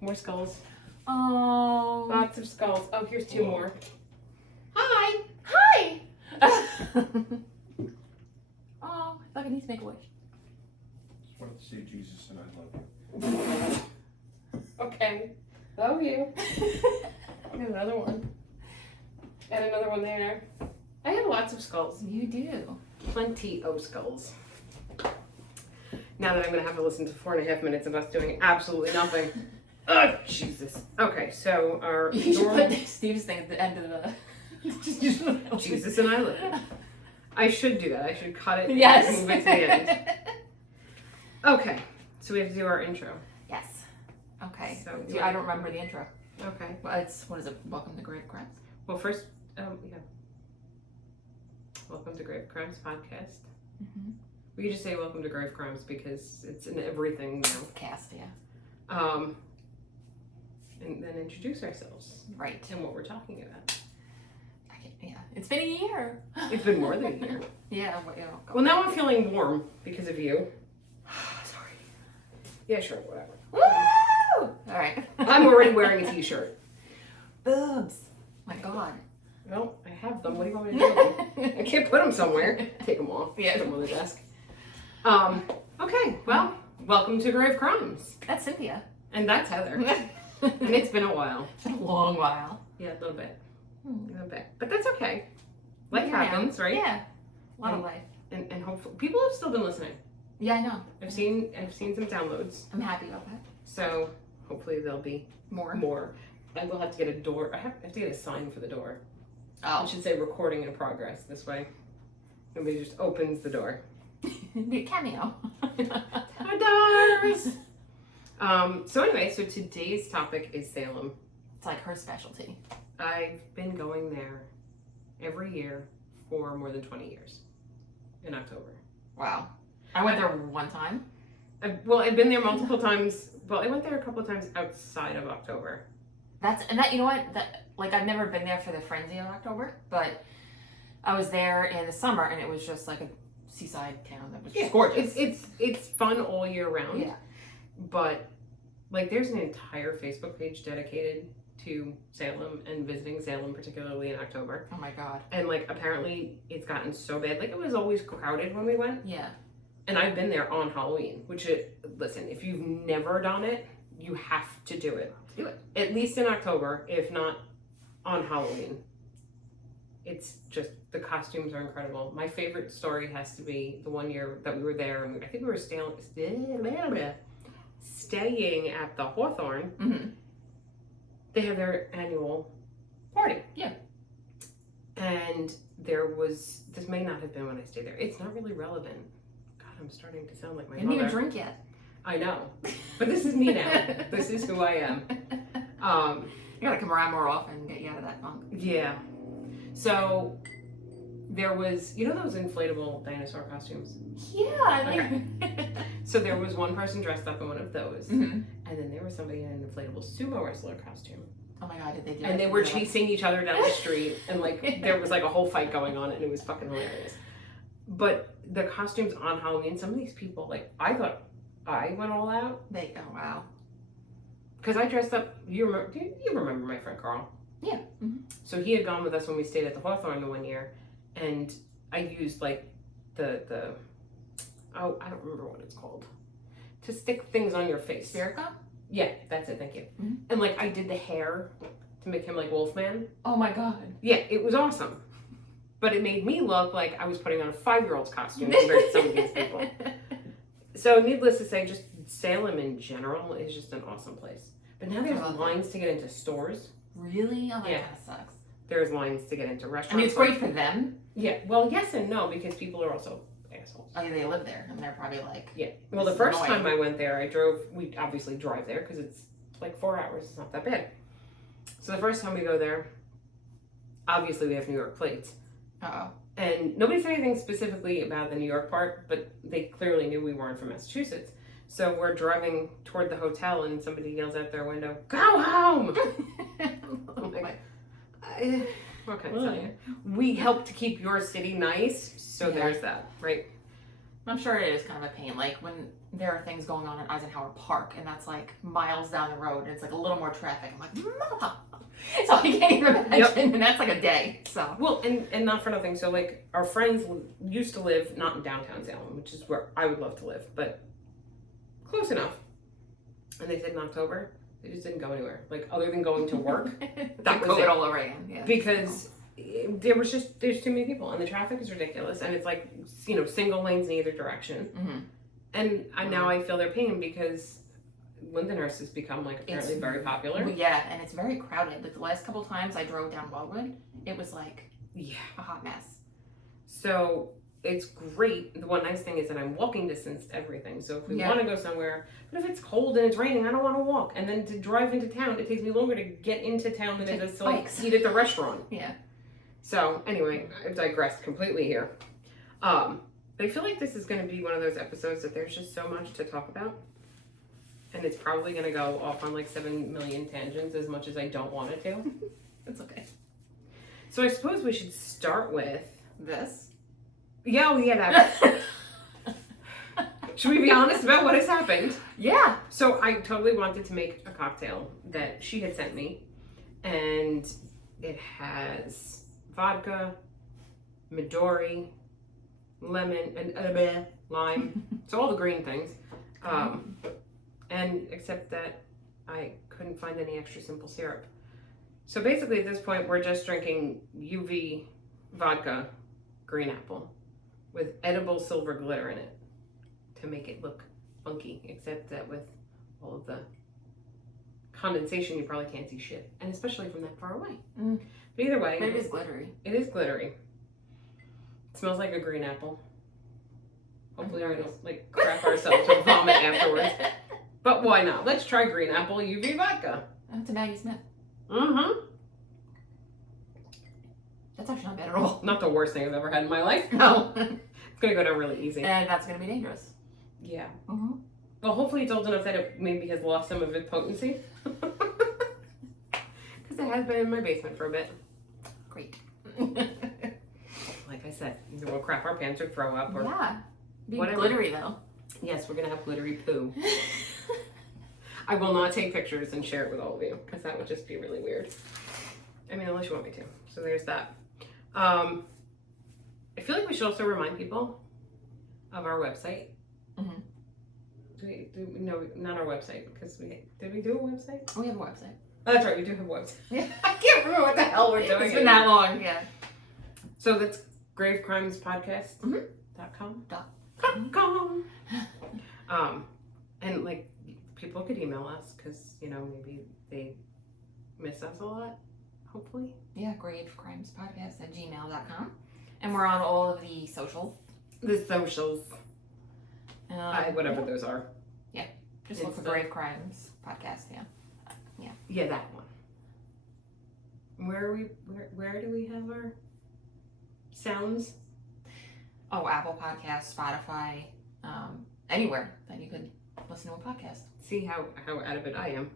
More skulls. Oh. Lots of skulls. Oh, here's two more. Hi! Hi! Oh, I thought I need to make a wish. Just wanted to say Jesus and I love you. Okay. Love you. And another one. And another one there. I have lots of skulls. You do. Plenty of skulls. Now that I'm going to have to listen to 4.5 minutes of us doing absolutely nothing. Oh, Jesus. Okay, so our You should normal... put Steve's thing at the end of the... Jesus and I live. I should do that. I should cut it Yes. and move it to the end. Okay, so we have to do our intro. Yes. Okay. So, See, I don't remember the intro. Okay. Well, it's, what is it? Welcome to Grave Crimes. Well, first, yeah. Welcome to Grave Crimes Podcast. Mm-hmm. We could just say welcome to Grave Crimes because it's in everything now. Cast, yeah. And then introduce ourselves. Right. And what we're talking about. Yeah. It's been a year. It's been more than a year. Yeah. Well, now I'm feeling warm because of you. Sorry. Yeah, sure, whatever. Woo! All right. I'm already wearing a t-shirt. Boobs. My God. Well, I have them. What do you want me to do? I can't put them somewhere. Take them off. Yeah. Put them on the desk. Okay, well, welcome to Grave Crimes. That's Cynthia. And that's Heather. And it's been a while. It's been a long while. Yeah, a little bit. A little bit. But that's okay. Life Yeah. happens, right? Yeah. A lot of life. And hopefully people have still been listening. Yeah, I know. I've seen some downloads. I'm happy about that. So hopefully there'll be more. I will have to get a door. I have to get a sign for the door. Oh. It should say recording in progress. This way nobody just opens the door. Be a cameo. Ta-da! So anyway, so today's topic is Salem. It's like her specialty. I've been going there every year for more than 20 years in October. Wow. I went there one time. I've been there multiple times. Well, I went there a couple of times outside of October. You know what? I've never been there for the frenzy of October, but I was there in the summer and it was just like a seaside town that was just gorgeous. It's fun all year round. Yeah. But like there's an entire Facebook page dedicated to Salem and visiting Salem, particularly in October. Oh my God. And like apparently it's gotten so bad. Like it was always crowded when we went. Yeah. And I've been there on Halloween, listen, if you've never done it, you have to do it. Do it. At least in October, if not on Halloween. It's just, the costumes are incredible. My favorite story has to be the one year that we were there, and I think we were staying at the Hawthorne. Mm-hmm. They have their annual party. Yeah. And this may not have been when I stayed there. It's not really relevant. God, I'm starting to sound like my I didn't mother. even drink yet. I know. But this is me now. This is who I am. You gotta come around more often and get you out of that funk. Yeah. So there was, you know those inflatable dinosaur costumes? Yeah. So there was one person dressed up in one of those. Mm-hmm. And then there was somebody in an inflatable sumo wrestler costume. Oh my God, did they do it? And they were chasing each other down the street. And like there was like a whole fight going on and it was fucking hilarious. But the costumes on Halloween, some of these people, like I thought I went all out. Oh wow. Because I dressed up, you remember my friend Carl? Yeah. Mm-hmm. So he had gone with us when we stayed at the Hawthorne the one year, and I used like I don't remember what it's called, to stick things on your face. Spirit gum? Yeah, that's it, thank you. Mm-hmm. And like I did the hair to make him like Wolfman. Oh my God. Yeah, it was awesome. But it made me look like I was putting on a 5-year-old's costume compared to some of these people. So needless to say, just Salem in general is just an awesome place. But now there's lines to get into stores. Really? Oh, that Yeah. kind of sucks. There's lines to get into restaurants. I mean, it's great for them. Yeah, well, yes and no, because people are also assholes. Oh, yeah, they live there, and they're probably like... Yeah. Well, the This is first annoying. time I went there, we obviously drive there because it's like 4 hours. It's not that bad. So the first time we go there, obviously we have New York plates. Uh-oh. And nobody said anything specifically about the New York part, but they clearly knew we weren't from Massachusetts. So we're driving toward the hotel and somebody yells out their window, "Go home!" I'm like, what can I tell you? We help to keep your city nice, so Yeah. there's that, right? I'm sure it is kind of a pain. Like, when there are things going on in Eisenhower Park, and that's like miles down the road, and it's like a little more traffic. I'm like, Mama! So I can't even imagine, and that's like a day. So Well, and not for nothing. So like our friends used to live not in downtown Salem, which is where I would love to live, but close enough. And they said in October they just didn't go anywhere, like other than going to work. that was COVID it. all over again. Yeah. Because there's too many people and the traffic is ridiculous, and it's like, you know, single lanes in either direction. Mm-hmm. And now I feel their pain because Lindenhurst has become like apparently very popular. Yeah, and it's very crowded. Like the last couple times I drove down Wildwood, it was like a hot mess. So it's great. The one nice thing is that I'm walking distance to everything. So if we want to go somewhere, but if it's cold and it's raining, I don't want to walk. And then to drive into town, it takes me longer to get into town than it does to like eat at the restaurant. Yeah. So anyway, I've digressed completely here. I feel like this is going to be one of those episodes that there's just so much to talk about. And it's probably going to go off on like 7 million tangents as much as I don't want it to. It's okay. So I suppose we should start with... This? Yeah, that. Should we be honest about what has happened? Yeah. So I totally wanted to make a cocktail that she had sent me. And it has vodka, Midori, lemon, and lime. So all the green things. And except that I couldn't find any extra simple syrup. So basically at this point we're just drinking UV vodka, green apple, with edible silver glitter in it to make it look funky, except that with all of the condensation you probably can't see shit, and especially from that far away. But either way, But it is glittery. It is glittery. It smells like a green apple. Hopefully we don't like crap ourselves or vomit afterwards. But why not? Let's try green apple UV vodka. That's a Maggie Smith. Mm-hmm. That's actually not bad at all. Not the worst thing I've ever had in my life. No. It's gonna go down really easy. And that's gonna be dangerous. Yeah. Mm-hmm. Well, hopefully it's old enough that it maybe has lost some of its potency. Because it has been in my basement for a bit. Great. Like I said, either we'll crap our pants or throw up or... Yeah. Be whatever. glittery though. Yes, we're gonna have glittery poo. I will not take pictures and share it with all of you, because that would just be really weird. I mean, unless you want me to. So there's that. I feel like we should also remind people of our website. Mm-hmm. No, not our website, because did we do a website? We have a website. Oh, that's right, we do have a website. Yeah. I can't remember what the hell we're doing. It's been anymore. that long, yeah. So that's gravecrimespodcast.com. .com. And like people could email us because, you know, maybe they miss us a lot, hopefully. Yeah, gravecrimespodcast@gmail.com. And we're on all of the socials. The socials. Whatever yeah. those are. Yeah. Just look for Grave Crimes Podcast, yeah. Yeah, that one. Where do we have our sounds? Oh, Apple Podcasts, Spotify, anywhere that you could listen to a podcast. See how out of it I am.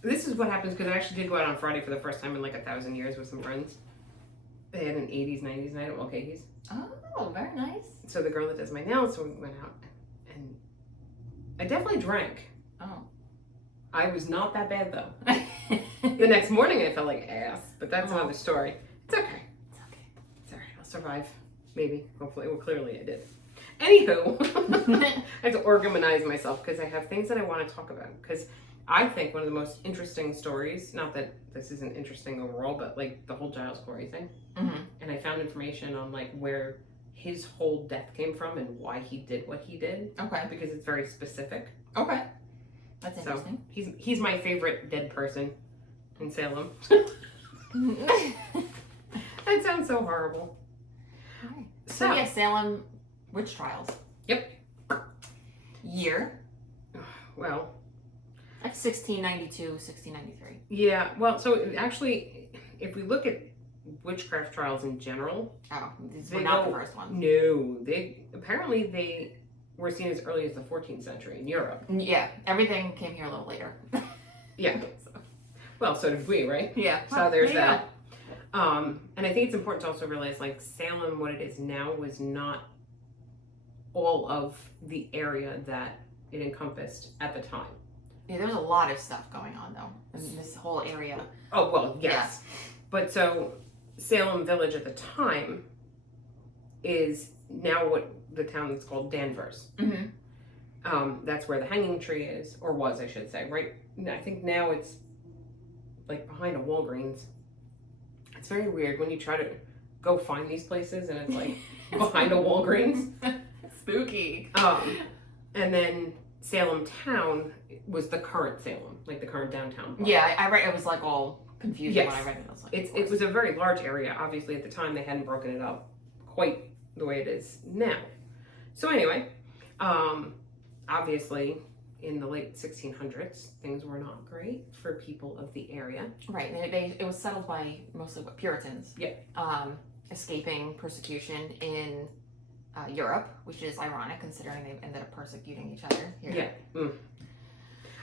This is what happens because I actually did go out on Friday for the first time in like 1,000 years with some friends. They had an 80s, 90s night at Mulcahy's. Oh, very nice. So the girl that does my nails, so we went out and I definitely drank. Oh. I was not that bad though. The next morning I felt like ass, but that's another story. It's okay. It's okay. It's alright, I'll survive. Maybe, hopefully. Well, clearly I did. Anywho, I have to organize myself because I have things that I want to talk about. Because I think one of the most interesting stories, not that this isn't interesting overall, but like the whole Giles Corey thing. Mm-hmm. And I found information on like where his whole death came from and why he did what he did. Okay. Because it's very specific. Okay. That's interesting. So he's my favorite dead person in Salem. That sounds so horrible. Right. So yeah, Salem Witch Trials. Yep. Year? Well, Like 1692, 1693. yeah. Well, so actually, if we look at witchcraft trials in general, These they were not go- the first ones. no, they were seen as early as the 14th century in Europe. Yeah, everything came here a little later. Yeah. Well, so did we, right? Yeah. So there's There you that. And I think it's important to also realize, like, Salem, what it is now, was not all of the area that it encompassed at the time. Yeah, there's a lot of stuff going on though in this whole area. Oh, well, yes. But so Salem Village at the time is now what the town is called Danvers. That's where the hanging tree is, or was, I should say, right? I think now it's like behind a Walgreens. It's very weird when you try to go find these places and it's like behind a Walgreens. Spooky. And then Salem Town was the current Salem, like the current downtown part. Yeah, I read it was like all confusing Yes. when I read it. I was like, It was a very large area. Obviously, at the time, they hadn't broken it up quite the way it is now. So anyway, obviously, in the late 1600s, things were not great for people of the area. right. It was settled by mostly Puritans. Yeah. Escaping persecution in Europe, which is ironic considering they ended up persecuting each other here. Yeah.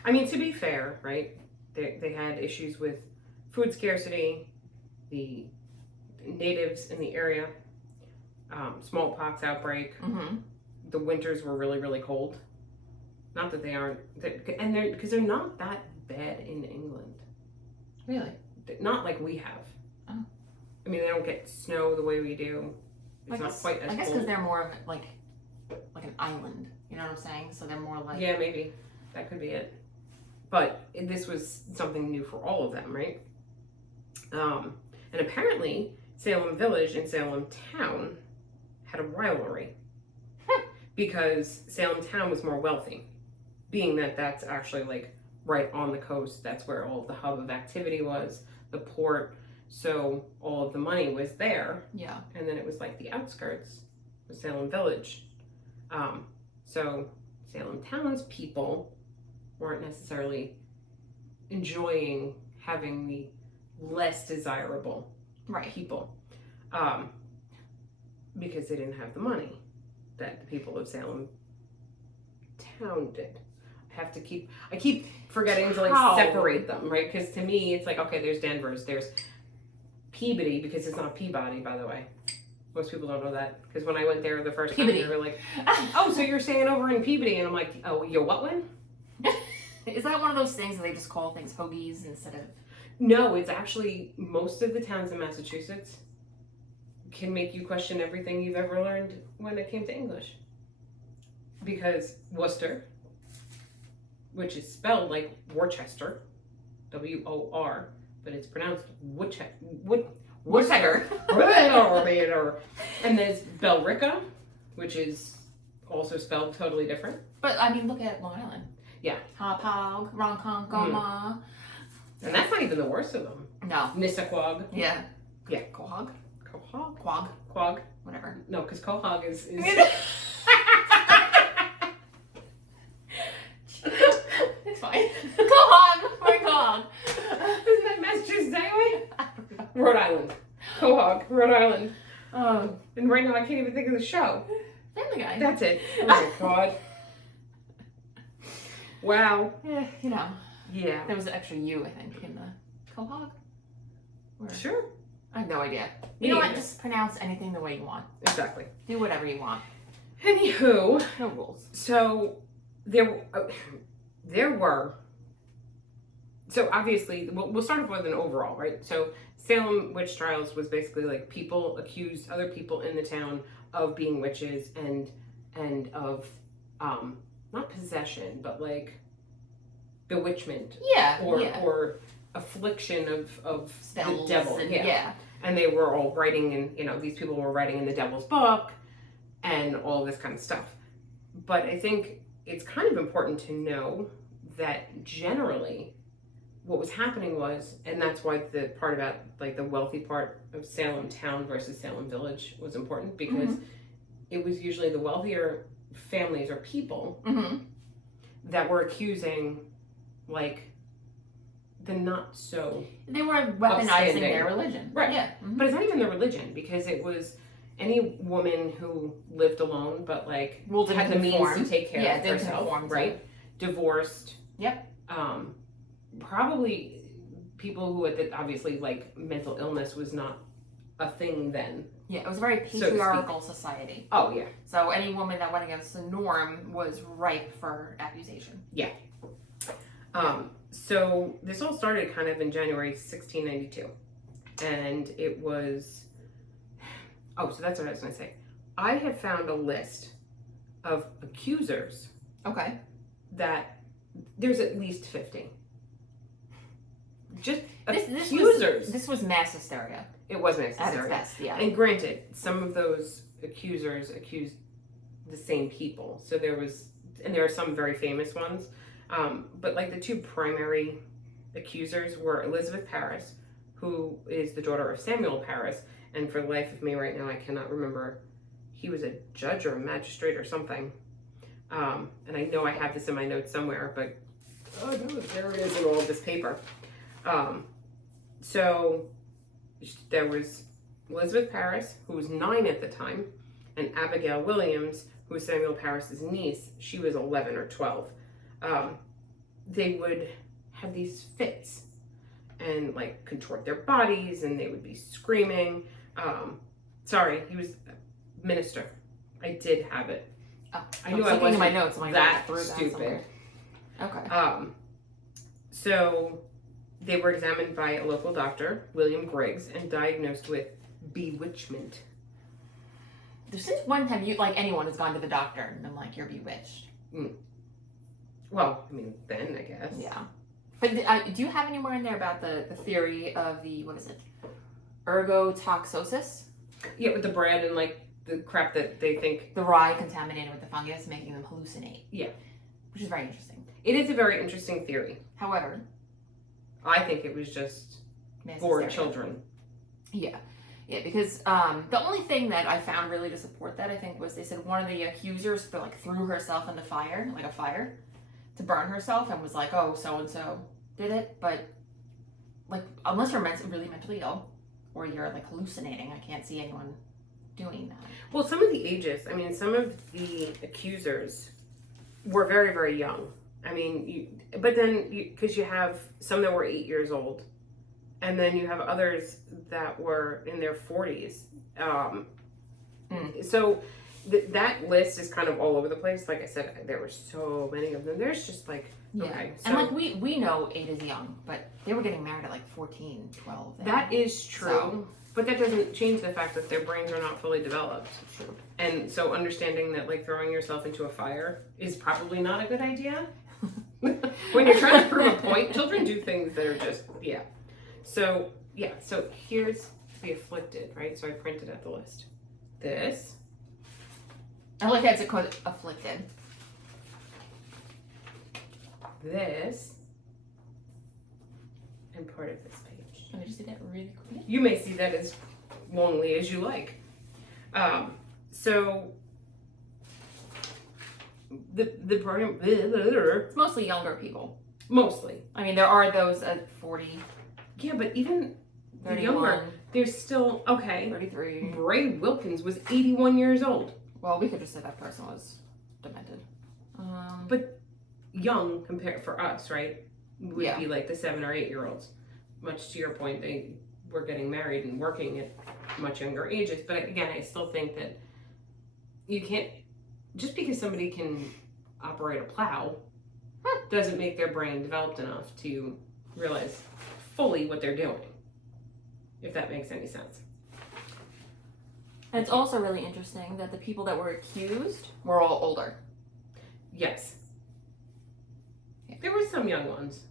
I mean, to be fair, right? They had issues with food scarcity, the natives in the area, smallpox outbreak. The winters were really, really cold. Not that they aren't, and because they're not that bad in England. Really? Not like we have. Oh. I mean, they don't get snow the way we do. It's not quite as I guess cold. because they're more of like an island. You know what I'm saying? So they're more like. Yeah, maybe. That could be it. But this was something new for all of them, right? And apparently, Salem Village and Salem Town had a rivalry. Because Salem Town was more wealthy. Being that that's actually like right on the coast. That's where all of the hub of activity was. The port. So all of the money was there. Yeah. And then it was like the outskirts of Salem Village. So Salem Town's people weren't necessarily enjoying having the less desirable people because they didn't have the money that the people of Salem Town did. I keep forgetting to like separate them, right? Because to me it's like, okay, there's Danvers, there's Peabody, because it's not Peabody, by the way. Most people don't know that, because when I went there the first time, they were like, "Oh, so you're staying over in Peabody?" And I'm like, "Oh, you're what one?" Is that one of those things that they just call things hoagies instead of? No, it's actually most of the towns in Massachusetts can make you question everything you've ever learned when it came to English. Because Worcester, which is spelled like Worcester, W-O-R, but it's pronounced Worcester. And there's Billerica, which is also spelled totally different. But I mean, look at Long Island. Yeah. Hauppauge, Ronkonkoma. And that's not even the worst of them. No. Nissaquag. Yeah. Yeah. Quahog? Quahog? Quag. Whatever. No, because Quahog is... It's fine. Quahog. We're Quahog. Isn't that Massachusetts anyway? Rhode Island. Quahog, Rhode Island. And right now I can't even think of the show. Family Guy. That's it. Oh my god. Wow. Yeah, you know. Yeah. There was an extra U, I think, in the Quahog. Sure. I have no idea. Me You know what? either. Just pronounce anything the way you want. Exactly. Do whatever you want. Anywho, No rules. so there were. So obviously, we'll start off with an overall, right? So Salem Witch Trials was basically like people accused other people in the town of being witches and of not possession, but like bewitchment Yeah. or affliction of Spells the devil. and, Yeah. And they were all writing in, these people were writing in the devil's book and all this kind of stuff. But I think it's kind of important to know that generally what was happening was, and that's why the part about like the wealthy part of Salem Town versus Salem Village was important, because it was usually the wealthier families or people that were accusing like the not so. They were weaponizing Upstanding. their religion. Right. Yeah. But it's not even the religion, because it was any woman who lived alone but like had the means to take care of herself, right? Divorced. Yep. Probably people who had obviously like mental illness was not a thing then Yeah, it was a very speak. patriarchal society. Oh, yeah. So any woman that went against the norm was ripe for accusation. So this all started kind of in January 1692. And it was... Oh, so that's what I was going to say. I have found a list of accusers Okay. that there's at least 50. Just This accusers. This was mass hysteria. It was mass At its hysteria. best, yeah. And granted, some of those accusers accused the same people. So there are some very famous ones. But like the two primary accusers were Elizabeth Parris, who is the daughter of Samuel Parris. And for the life of me right now, I cannot remember. He was a judge or a magistrate or something. And I know I have this in my notes somewhere, but oh no, there it is in all of this paper. So there was Elizabeth Parris, who was 9 at the time, and Abigail Williams, who was Samuel Parris's niece. She was 11 or 12. They would have these fits and like contort their bodies, and they would be screaming. Sorry, he was a minister. I did have it. Oh, I knew was I looking wasn't at my notes. I'm like, that threw stupid. somewhere. Okay. So they were examined by a local doctor, William Griggs, and diagnosed with bewitchment. Since when have you, like, anyone has gone to the doctor and been like, you're bewitched? Well, I mean, then I guess. Yeah. But do you have anywhere in there about the theory of the, what is it, ergotoxosis? Yeah, with the bread and like the crap that they think. The rye contaminated with the fungus, making them hallucinate. Yeah. Which is very interesting. It is a very interesting theory. However, I think it was just mass bored hysteria. children. Yeah. Yeah, because the only thing that I found really to support that, I think, was they said one of the accusers threw herself in the fire, like a fire, to burn herself, and was like, oh, so-and-so did it. But, like, unless you're really mentally ill, or you're, like, hallucinating, I can't see anyone doing that. Well, some of the ages, I mean, some of the accusers were very, very young. I mean, because you have some that were 8 years old, and then you have others that were in their 40s. So that list is kind of all over the place. Like I said, there were so many of them. There's just like, Yeah. okay. And like we know 8 is young, but they were getting married at like 14, 12. That is true. But that doesn't change the fact that their brains are not fully developed. True. And so understanding that like throwing yourself into a fire is probably not a good idea. When you're trying to prove a point, children do things that are just, yeah. So here's the afflicted, right? So I printed out the list. This. I like that it's called afflicted. This. And part of this page. Can I just do that really quick? You may see that as longly as you like. So the program, It's mostly younger people. mostly. I mean, there are those at 40, Yeah, but even the 31, younger, there's still, okay. 33. Bray Wilkins was 81 years old. Well, we could just say that person was demented. But young compared for us, right? Would Yeah. be like the 7 or 8 year olds. Much to your point, they were getting married and working at much younger ages. But again, I still think that you can't, just because somebody can operate a plow doesn't make their brain developed enough to realize fully what they're doing, if that makes any sense. And it's also really interesting that the people that were accused were all older. Yes. Yeah. There were some young ones.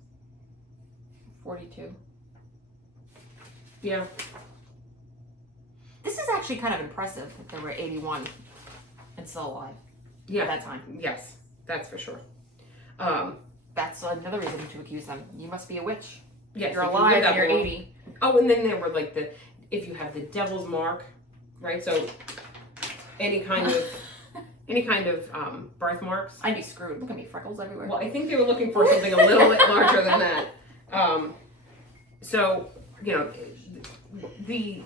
42. Yeah. This is actually kind of impressive that there were 81 and still alive Yeah. at that time. Yes, that's for sure. That's another reason to accuse them. You must be a witch. Yes, You're if you alive live that and you're long. 80. Oh, and then there were like if you have the devil's mark, right? So any kind of birthmarks. I'd be screwed. Look at me, freckles everywhere. Well, I think they were looking for something a little bit larger than that. So, you know, the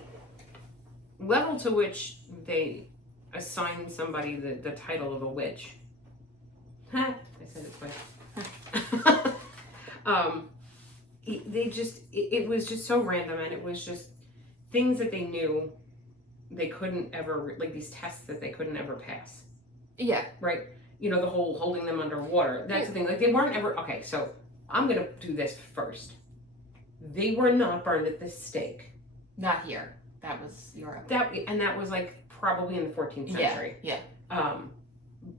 level to which they assign somebody the title of a witch. I said it quick. It was just so random, and it was just things that they knew they couldn't ever, like these tests that they couldn't ever pass, Yeah. right? You know, the whole holding them underwater. That's the thing. Like they weren't ever, okay, so I'm going to do this first. They were not burned at the stake. Not here. That was Europe. That was like probably in the 14th century. Yeah.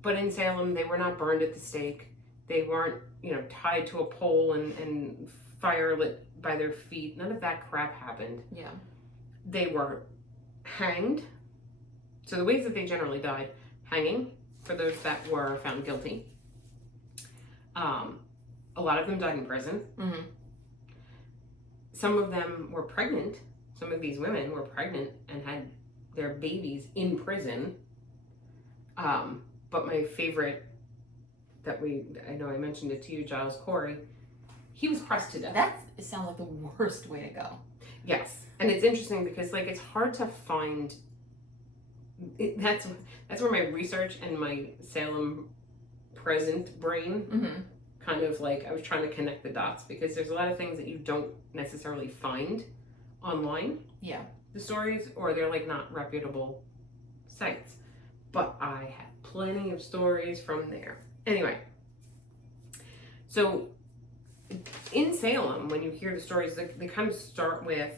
But in Salem, they were not burned at the stake. They weren't, you know, tied to a pole and fire lit by their feet. None of that crap happened. Yeah. They were hanged. So the ways that they generally died, hanging for those that were found guilty. A lot of them died in prison. Mm-hmm. Some of them were pregnant. Some of these women were pregnant and had their babies in prison. But my favorite I know I mentioned it to you, Giles Corey, he was pressed to death. It sounds like the worst way to go. Yes. And it's interesting because like it's hard to find that's where my research and my Salem present brain Mm-hmm. kind of like I was trying to connect the dots because there's a lot of things that you don't necessarily find online. Yeah. The stories, or they're like not reputable sites. But I have plenty of stories from there. Anyway, so in Salem, when you hear the stories, they kind of start with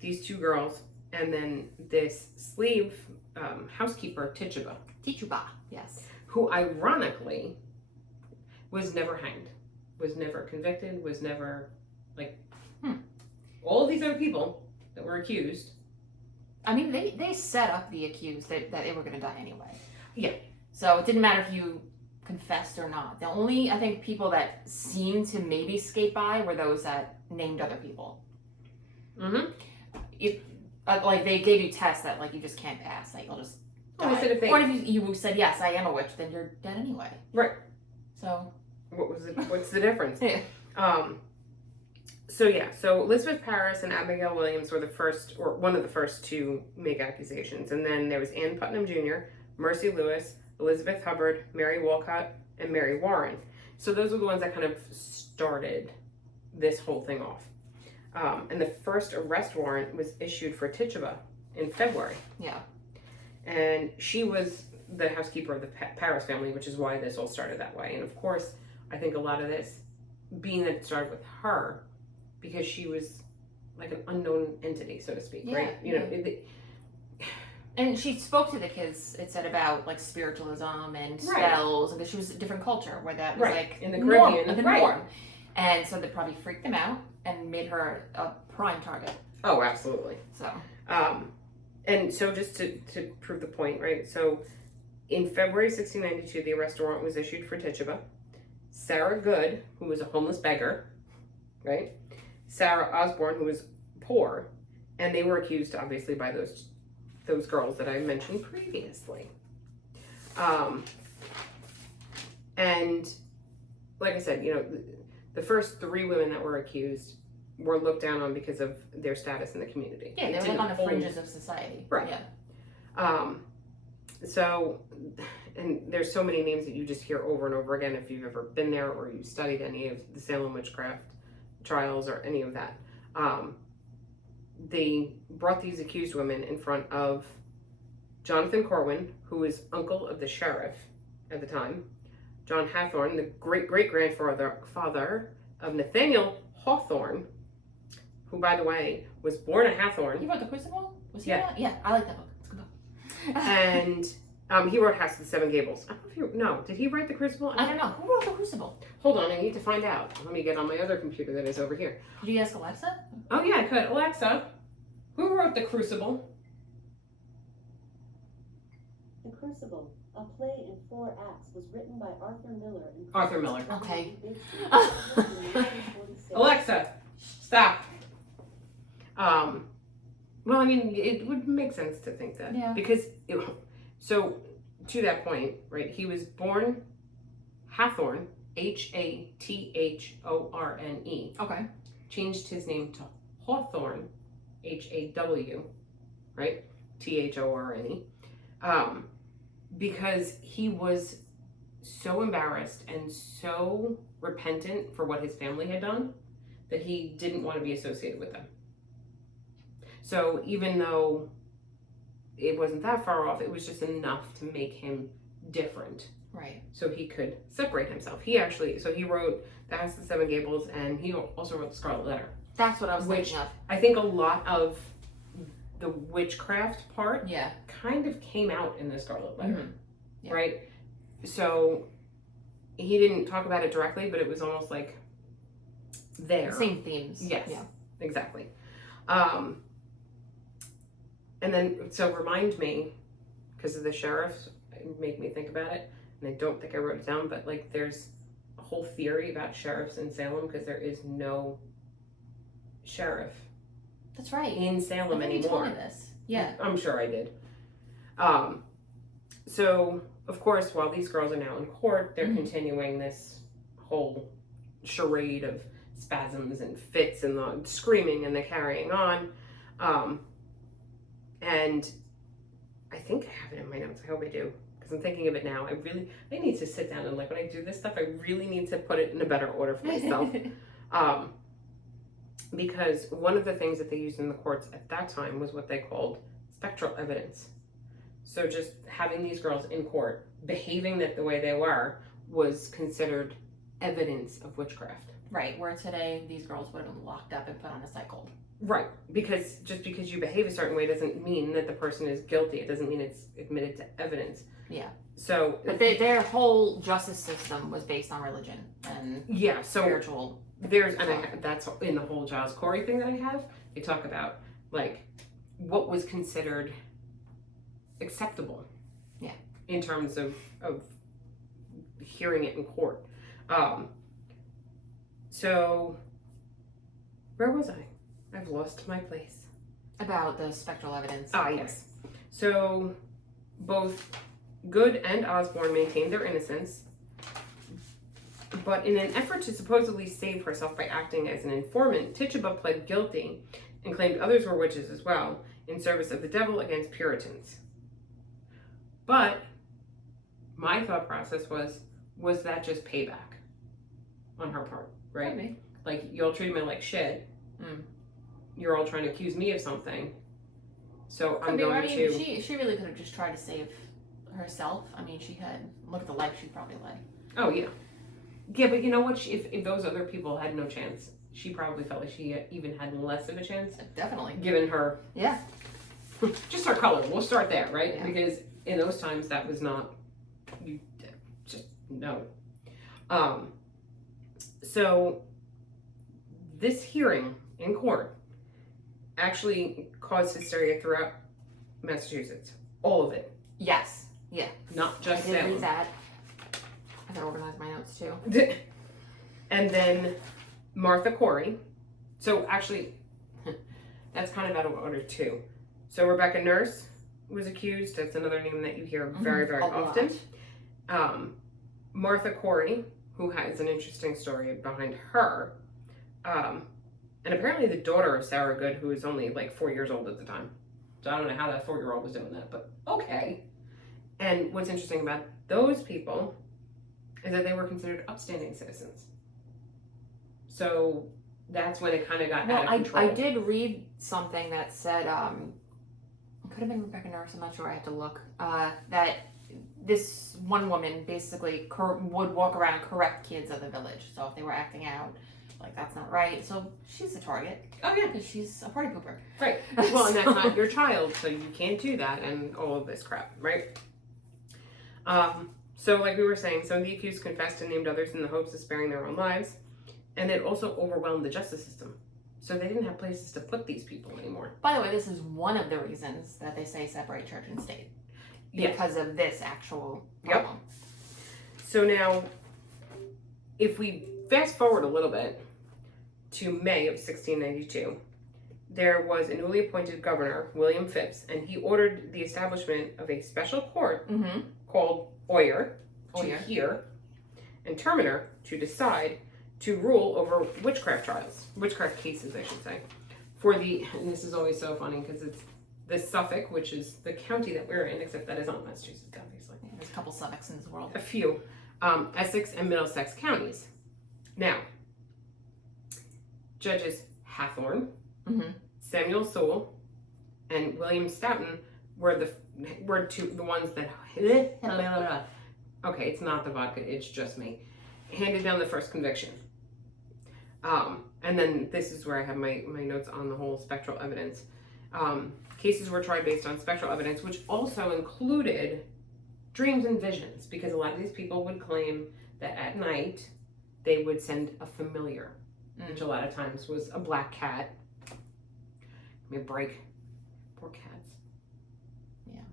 these two girls and then this slave housekeeper, Tituba, Yes. who ironically was never hanged, was never convicted, was never like all of these other people that were accused. I mean, they set up the accused that they were going to die anyway. Yeah. So it didn't matter if you confessed or not. The only, I think, people that seemed to maybe skate by were those that named other people. Mm-hmm. Like they gave you tests that like you just can't pass. Like you'll just die. Well, if or if you said yes, I am a witch, then you're dead anyway. Right. So what's the difference? Yeah. So Elizabeth Parris and Abigail Williams were the first, or one of the first to make accusations. And then there was Ann Putnam Jr., Mercy Lewis, Elizabeth Hubbard, Mary Walcott, and Mary Warren. So those were the ones that kind of started this whole thing off. And the first arrest warrant was issued for Tituba in February. Yeah. And she was the housekeeper of the Parris family, which is why this all started that way. And of course, I think a lot of this, being that it started with her, because she was like an unknown entity, so to speak, right? You know, and she spoke to the kids, it said, about like spiritualism and spells, and because she was a different culture where that was like in the Caribbean, norm. And so they probably freaked them out and made her a prime target. Oh, absolutely. So, and so just to prove the point, right? So in February 1692, the arrest warrant was issued for Tituba. Sarah Good, who was a homeless beggar, right? Sarah Osborne, who was poor, and they were accused, obviously, by those girls that I mentioned previously. And like I said, you know, the first three women that were accused were looked down on because of their status in the community. yeah, they were like on the fringes of society. Right. Yeah. So, and there's so many names that you just hear over and over again if you've ever been there or you've studied any of the Salem Witchcraft Trials or any of that. They brought these accused women in front of Jonathan Corwin, who was uncle of the sheriff at the time, John Hathorne, the great-great-grandfather of Nathaniel Hawthorne, who, by the way, was born a Hathorne. He wrote The Crucible? Was he Yeah. that? Yeah, I like that book. It's a good book. And he wrote House of the Seven Gables. I don't know if no, did he write The Crucible? I don't know. Who wrote The Crucible? Hold on, I need to find out. Let me get on my other computer that is over here. Did you ask Alexa? Oh yeah, I could. Alexa, who wrote The Crucible? The Crucible, a play in 4 acts, was written by Arthur Miller. Arthur Miller. Okay. Alexa, stop. Well, I mean, it would make sense to think that. Yeah. Because, so, to that point, right, he was born Hathorne, Hathorne, Okay. changed his name to Hawthorne, Haw, right, Thorne, because he was so embarrassed and so repentant for what his family had done that he didn't want to be associated with them. So even though it wasn't that far off. It was just enough to make him different. Right. So he could separate himself. He wrote The House of the Seven Gables, and he also wrote The Scarlet Letter. That's what I was thinking of. I think a lot of the witchcraft part Yeah. kind of came out in The Scarlet Letter, Mhm. Yeah. right? So he didn't talk about it directly, but it was almost like there. Same themes. Yes, Yeah. exactly. And then, so remind me, because of the sheriffs, make me think about it, and I don't think I wrote it down, but like there's a whole theory about sheriffs in Salem because there is no sheriff That's right. in Salem I think you anymore. told me this. Yeah. I'm sure I did. So, of course, while these girls are now in court, they're continuing this whole charade of spasms and fits and the screaming and the carrying on. And I think I have it in my notes. I hope I do. Because I'm thinking of it now. I need to sit down and like when I do this stuff, I really need to put it in a better order for myself. Because one of the things that they used in the courts at that time was what they called spectral evidence. So just having these girls in court behaving the way they were was considered evidence of witchcraft. Right. Where today these girls would have been locked up and put on a cycle. Right. Because just because you behave a certain way doesn't mean that the person is guilty. It doesn't mean it's admitted to evidence. Yeah. So But their whole justice system was based on religion and yeah, so spiritual. that's in the whole Giles Corey thing that I have. They talk about like what was considered acceptable. Yeah. In terms of hearing it in court. So where was I? I've lost my place. About the spectral evidence. Ah, yes. So both Good and Osborne maintained their innocence, but in an effort to supposedly save herself by acting as an informant, Tituba pled guilty and claimed others were witches as well, in service of the devil against Puritans. But my thought process was that just payback on her part, right? Maybe. Like, you all treated me like shit. You're all trying to accuse me of something. So I'm going to... She really could have just tried to save herself. I mean, she had... Look at the life she probably led. Oh, yeah. Yeah, but you know what? If those other people had no chance, she probably felt like she even had less of a chance. Definitely. Given her... Yeah. Just her color. We'll start there, right? Yeah. Because in those times, that was not... You just... No. So... This hearing in court actually caused hysteria throughout Massachusetts. All of it. Yes. Yeah. Not just I did Salem. read that. I gotta organize my notes too. And then Martha Corey. So actually, that's kind of out of order too. So Rebecca Nurse was accused. That's another name that you hear very, very often. Martha Corey, who has an interesting story behind her. And apparently the daughter of Sarah Good, who was only like 4 years old at the time. So I don't know how that 4-year-old was doing that, but okay. And what's interesting about those people is that they were considered upstanding citizens. So that's when it kind of got out of control. I did read something that said, it could have been Rebecca Nurse, I'm not sure, I have to look, that this one woman basically would walk around and correct kids of the village. So if they were acting out, like, that's not right. So she's the target. Oh, yeah. Because she's a party pooper. Right. Well, and that's not your child, so you can't do that and all of this crap, right? So like we were saying, some of the accused confessed and named others in the hopes of sparing their own lives. And it also overwhelmed the justice system. So they didn't have places to put these people anymore. By the way, this is one of the reasons that they say separate church and state. Because of this actual problem. So now, if we fast forward a little bit to May of 1692, there was a newly appointed governor, William Phipps, and he ordered the establishment of a special court called Oyer to hear, and Terminer to decide, to rule over witchcraft cases, I should say. And this is always so funny because it's the Suffolk, which is the county that we're in, except that is not Massachusetts, obviously. Yeah, there's a couple Suffolks in this world. A few. Essex and Middlesex counties. Now, Judges Hathorne, Samuel Sewell, and William Stoughton were the ones that okay, it's not the vodka, it's just me, handed down the first conviction. And then this is where I have my notes on the whole spectral evidence. Cases were tried based on spectral evidence, which also included dreams and visions, because a lot of these people would claim that at night they would send a familiar, which a lot of times was a black cat. Give me a break. Poor cats. Yeah.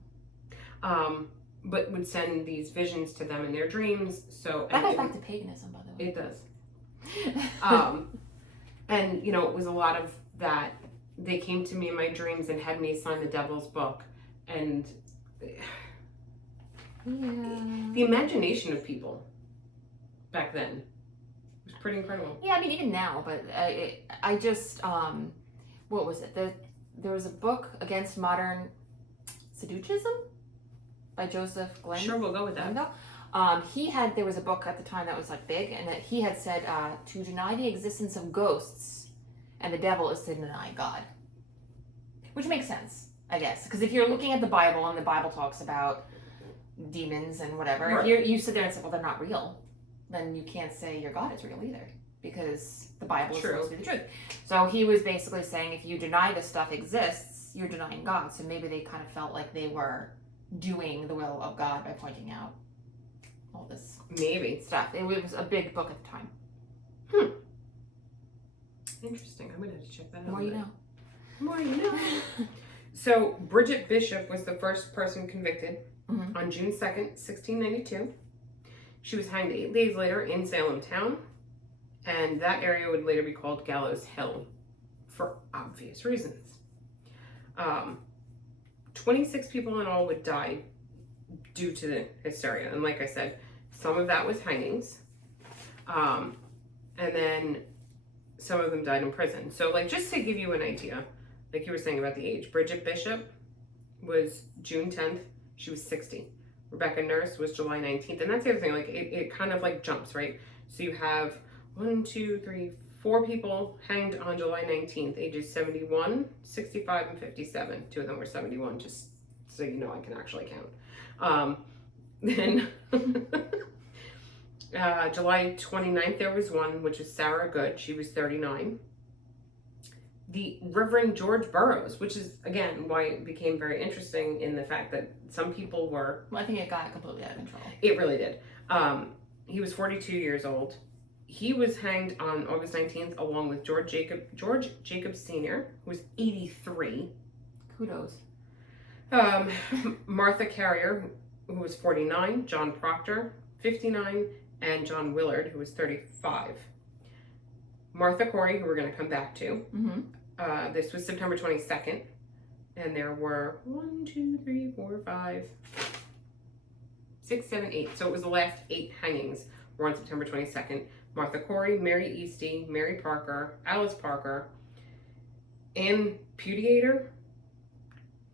But would send these visions to them in their dreams. So that goes back to paganism, by the way. It does. And it was a lot of that. They came to me in my dreams and had me sign the devil's book, and the imagination of people back then was pretty incredible. Yeah, I mean, even now, but I just, what was it? There was a book against modern seducism by Joseph Glenn. Sure, we'll go with that. There was a book at the time that was like big, and that he had said to deny the existence of ghosts and the devil is to deny God. Which makes sense, I guess. Because if you're looking at the Bible and the Bible talks about demons and whatever, right. if you sit there and say, well, they're not real, then you can't say your God is real either. Because the Bible is supposed to be the truth. So he was basically saying if you deny this stuff exists, you're denying God. So maybe they kind of felt like they were doing the will of God by pointing out all this stuff. It was a big book at the time. Interesting. I'm gonna have to check that out. The more you know. The more you know. So Bridget Bishop was the first person convicted on June 2nd, 1692. She was hanged 8 days later in Salem town, and that area would later be called Gallows Hill for obvious reasons. 26 people in all would die due to the hysteria, and like I said, some of that was hangings, and then some of them died in prison. So, like, just to give you an idea, like you were saying about the age, Bridget Bishop was June 10th. She was 60. Rebecca Nurse was July 19th. And that's the other thing, like, it kind of, like, jumps, right? So you have 4 people hanged on July 19th, ages 71, 65, and 57. 2 of them were 71, just so you know I can actually count. Then... July 29th, there was one, which was Sarah Good. She was 39. The Reverend George Burroughs, which is, again, why it became very interesting in the fact that some people were... Well, I think it got completely out of control. It really did. He was 42 years old. He was hanged on August 19th along with George Jacob Sr., who was 83. Kudos. Martha Carrier, who was 49. John Proctor, 59. And John Willard, who was 35. Martha Corey, who we're going to come back to. This was September 22nd. And there were 1, 2, 3, 4, 5, 6, 7, 8. So it was the last 8 hangings were on September 22nd. Martha Corey, Mary Easty, Mary Parker, Alice Parker, Ann Putiator.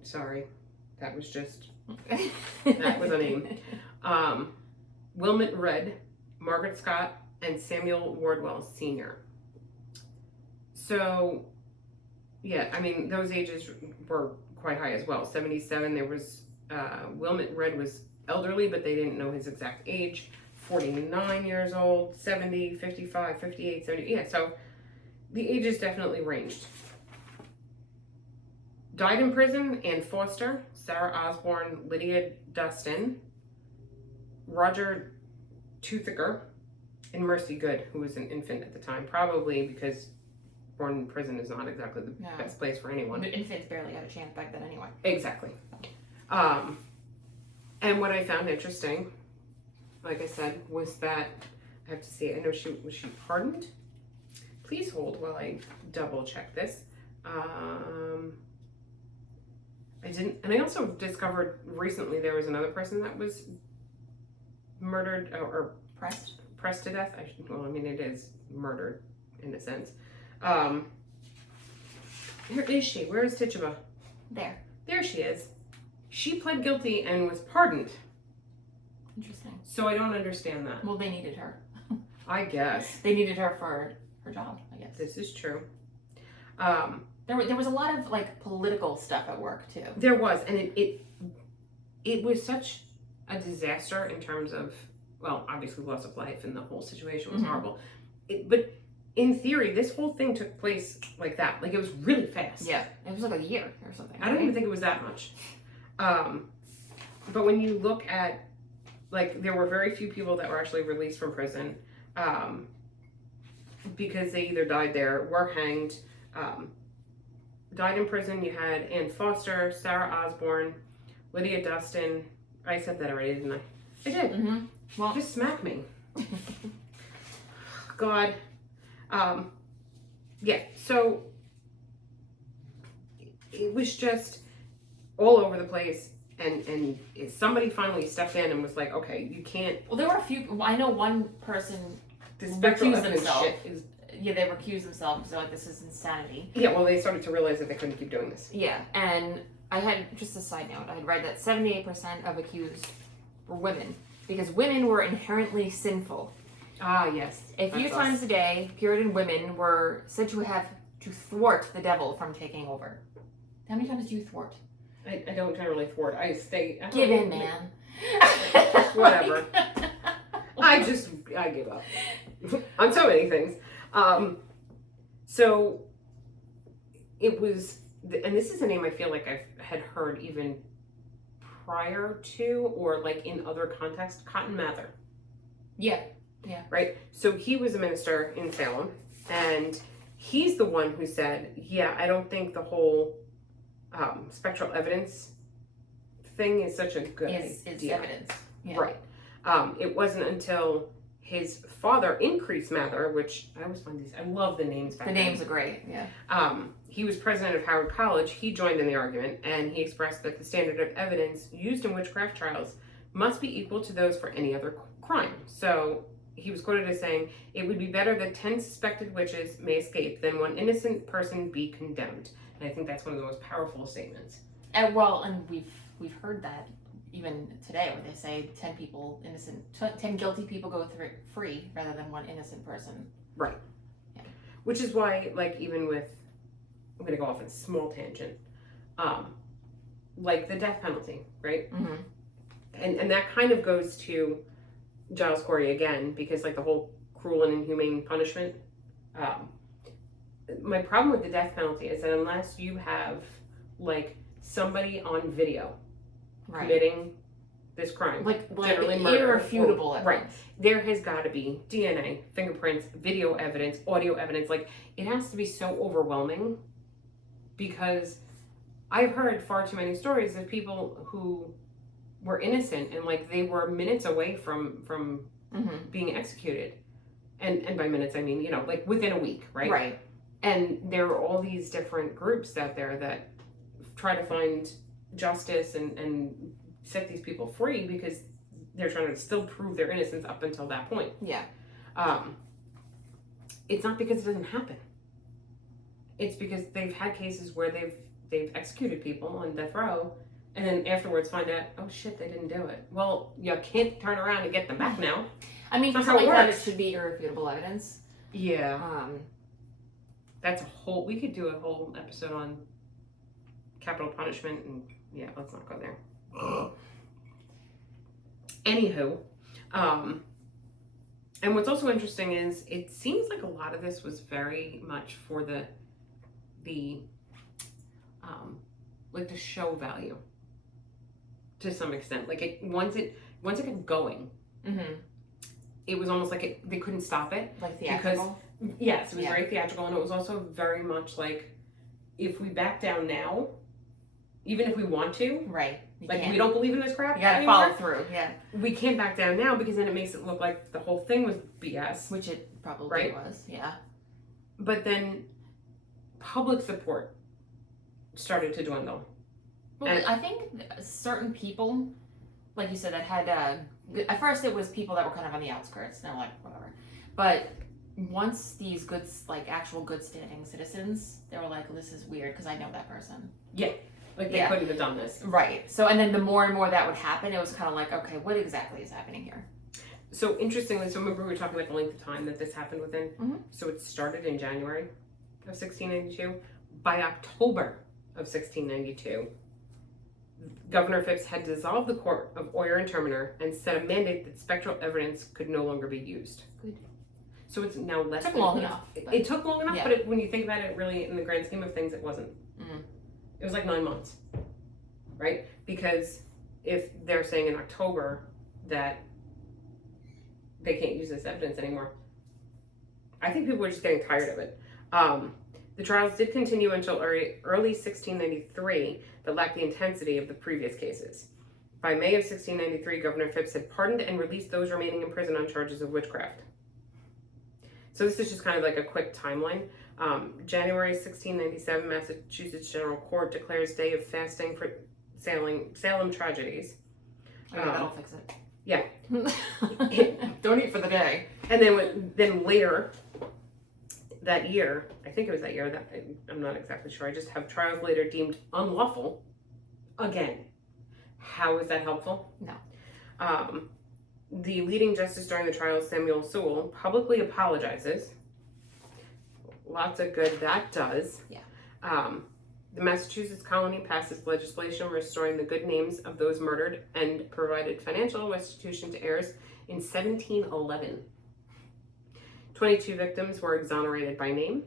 Sorry, that was just, that was a name. Wilmot Rudd, Margaret Scott, and Samuel Wardwell Sr. So, yeah, I mean, those ages were quite high as well. 77, there was, Wilmot Rudd was elderly, but they didn't know his exact age. 49 years old, 70, 55, 58, 70, yeah, so the ages definitely ranged. Died in prison, Ann Foster, Sarah Osborne, Lydia Dustin, Roger Toothaker, and Mercy Good, who was an infant at the time, probably because born in prison is not exactly the best place for anyone. The infants barely had a chance back then anyway. Exactly. And what I found interesting, like I said, was that, I have to see, I know was she pardoned? Please hold while I double check this. I didn't, and I also discovered recently there was another person that was murdered or pressed to death. Well, I mean, it is murdered in a sense. Where is she? Where is Tituba? There she is. She pled guilty and was pardoned. Interesting. So I don't understand that. Well, they needed her. I guess. They needed her for her job, I guess. This is true. There was a lot of like political stuff at work too. There was, and it was such a disaster in terms of, well, obviously loss of life, and the whole situation was horrible. But in theory, this whole thing took place like that. Like, it was really fast. Yeah, it was like a year or something. I don't even think it was that much. But when you look at, like, there were very few people that were actually released from prison because they either died there, were hanged, died in prison. You had Ann Foster, Sarah Osborne, Lydia Dustin. I said that already, didn't I? I did. Mm-hmm. Well, just smack me. God. Yeah, so it was just all over the place, and somebody finally stepped in and was like, okay, you can't. Well, there were a few. I know one person recused themselves. Yeah, they recused themselves because they're like, this is insanity. Yeah, well, they started to realize that they couldn't keep doing this. Yeah, and I had, just a side note, I had read that 78% of accused were women because women were inherently sinful. Ah, yes. A few times a day, Puritan women were said to have to thwart the devil from taking over. How many times do you thwart? I don't generally thwart. I stay. Give in, man. Whatever. I give up on so many things. So it was, and this is a name I feel like I had heard even prior to, or like in other contexts, Cotton Mather. Yeah. Yeah. Right? So he was a minister in Salem, and he's the one who said, yeah, I don't think the whole spectral evidence thing is such a good idea. Evidence. Yeah. Right. It wasn't until his father, Increase Mather, which I always find these, I love the names back then. The names are great, yeah. He was president of Howard College. He joined in the argument, and he expressed that the standard of evidence used in witchcraft trials must be equal to those for any other crime. So he was quoted as saying, it would be better that 10 suspected witches may escape than one innocent person be condemned. And I think that's one of the most powerful statements. And we've heard that even today, where they say 10 guilty people go free rather than one innocent person. Right. Yeah. Which is why, like, even with, I'm going to go off on a small tangent, like the death penalty, right? Mm-hmm. And that kind of goes to Giles Corey again, because like the whole cruel and inhumane punishment. My problem with the death penalty is that unless you have like somebody on video committing this crime, like generally murder, irrefutable evidence. Right, there has got to be DNA, fingerprints, video evidence, audio evidence. Like, it has to be so overwhelming, because I've heard far too many stories of people who were innocent and like they were minutes away from being executed, and by minutes I mean, you know, like within a week, right? And there are all these different groups out there that try to find justice and set these people free because they're trying to still prove their innocence up until that point. Yeah. It's not because it doesn't happen. It's because they've had cases where they've executed people on death row, and then afterwards find out, oh shit, they didn't do it. Well, you can't turn around and get them back now. I mean, for something like that, it should be irrefutable evidence. Yeah. That's we could do a whole episode on capital punishment, and yeah, let's not go there. Anywho, and what's also interesting is it seems like a lot of this was very much for the like the show value to some extent. Like once it got going, it was almost like they couldn't stop it. Like theatrical? Because, yes, it was very theatrical, and it was also very much like, if we back down now, even if we want to, right? We don't believe in this crap. You gotta anymore, follow through. Yeah, we can't back down now, because then it makes it look like the whole thing was BS, which it probably was. Yeah, but then public support started to dwindle. Well, I think certain people, like you said, that had at first it was people that were kind of on the outskirts. And they're like, whatever. But once these actual good standing citizens, they were like, this is weird because I know that person. Yeah. Like, they couldn't have done this. Right. So, and then the more and more that would happen, it was kind of like, okay, what exactly is happening here? So, interestingly, remember we were talking about the length of time that this happened within? Mm-hmm. So, it started in January, of 1692. By October of 1692, Governor Phipps had dissolved the court of Oyer and Terminer and set a mandate that spectral evidence could no longer be used. Good. So it's now less. Took long enough. It took long enough, Yeah. but when you think about it, really, in the grand scheme of things, it wasn't. Mm. It was like 9 months, right? Because if they're saying in October that they can't use this evidence anymore, I think people were just getting tired of it. The trials did continue until early 1693, but lacked the intensity of the previous cases. By May of 1693, Governor Phipps had pardoned and released those remaining in prison on charges of witchcraft. So this is just kind of like a quick timeline. January 1697, Massachusetts General Court declares day of fasting for Salem tragedies. Okay, that'll fix it. Yeah. Don't eat for the day. And then later that year, I think it was that year, that I'm not exactly sure, I just have trials later deemed unlawful again. How is that helpful? No. The leading justice during the trial, Samuel Sewell, publicly apologizes. Lots of good that does. Yeah. The Massachusetts colony passes legislation restoring the good names of those murdered and provided financial restitution to heirs in 1711. 22 victims were exonerated by name.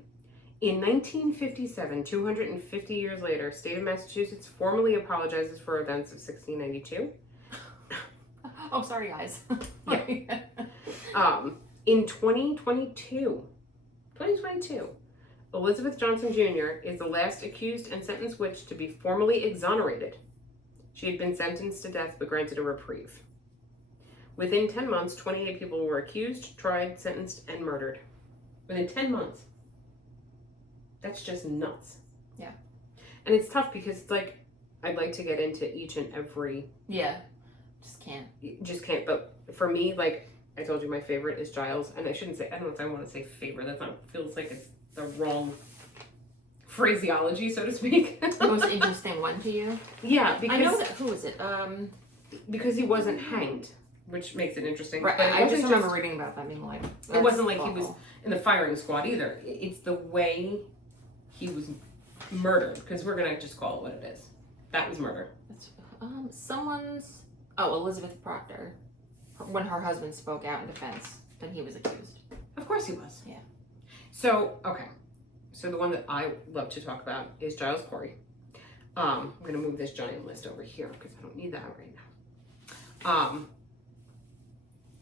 In 1957, 250 years later, state of Massachusetts formally apologizes for events of 1692. Oh, sorry, guys. In 2022, Elizabeth Johnson Jr. is the last accused and sentenced witch to be formally exonerated. She had been sentenced to death but granted a reprieve. Within 10 months, 28 people were accused, tried, sentenced, and murdered. Within 10 months. That's just nuts. Yeah. And it's tough because it's like, I'd like to get into each and every... Yeah. Just can't. Just can't. But for me, like I told you, my favorite is Giles. And I shouldn't say, I don't know if I want to say favorite. That's not, feels like it's the wrong phraseology, so to speak. The most interesting one to you? Yeah, because... I know that, who is it? Because he wasn't hanged, which makes it interesting. Right, But I just remember reading about that being like... It wasn't like he was in the firing squad either. It's the way he was murdered, because we're going to just call it what it is. That was murder. That's, someone's... Oh, Elizabeth Proctor. When her husband spoke out in defense, then he was accused. Of course he was. Yeah. So, okay. So the one that I love to talk about is Giles Corey. I'm going to move this giant list over here because I don't need that right now.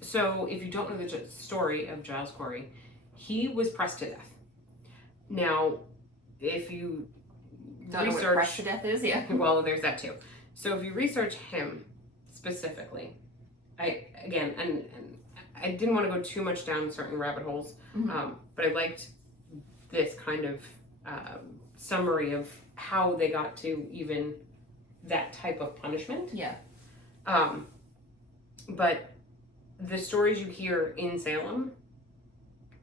So if you don't know the story of Giles Corey, he was pressed to death. Now, if you Don't know what pressed to death is? Yeah. Well, there's that too. So if you research him specifically, I didn't want to go too much down certain rabbit holes, but I liked this kind of summary of how they got to even that type of punishment. Yeah. But the stories you hear in Salem,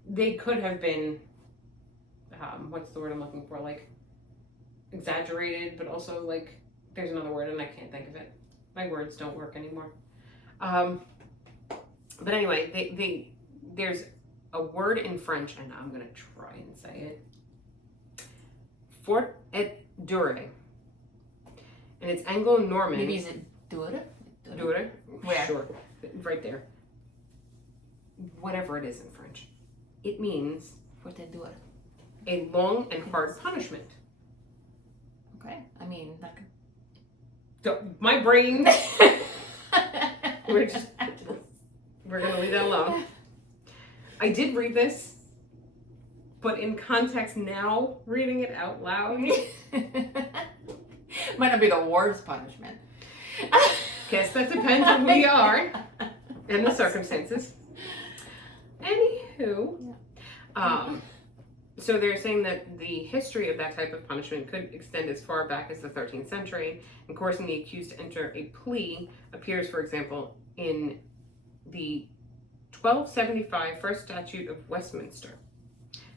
they could have been, what's the word I'm looking for? Like exaggerated, but also like, there's another word and I can't think of it. My words don't work anymore. But anyway, there's a word in French, and I'm going to try and say it. Fort et dure. And it's Anglo-Norman. Maybe is it dure? Dure? Where? Sure. Right there. Whatever it is in French. It means Fort et dure. a long and hard punishment. Okay. I mean, that could... So my brain... We're going to leave that alone. I did read this, but in context now, reading it out loud. Might not be the worst punishment. Guess that depends on who you are and the circumstances. Anywho, so they're saying that the history of that type of punishment could extend as far back as the 13th century, and coercing the accused to enter a plea appears, for example, in the 1275 First Statute of Westminster.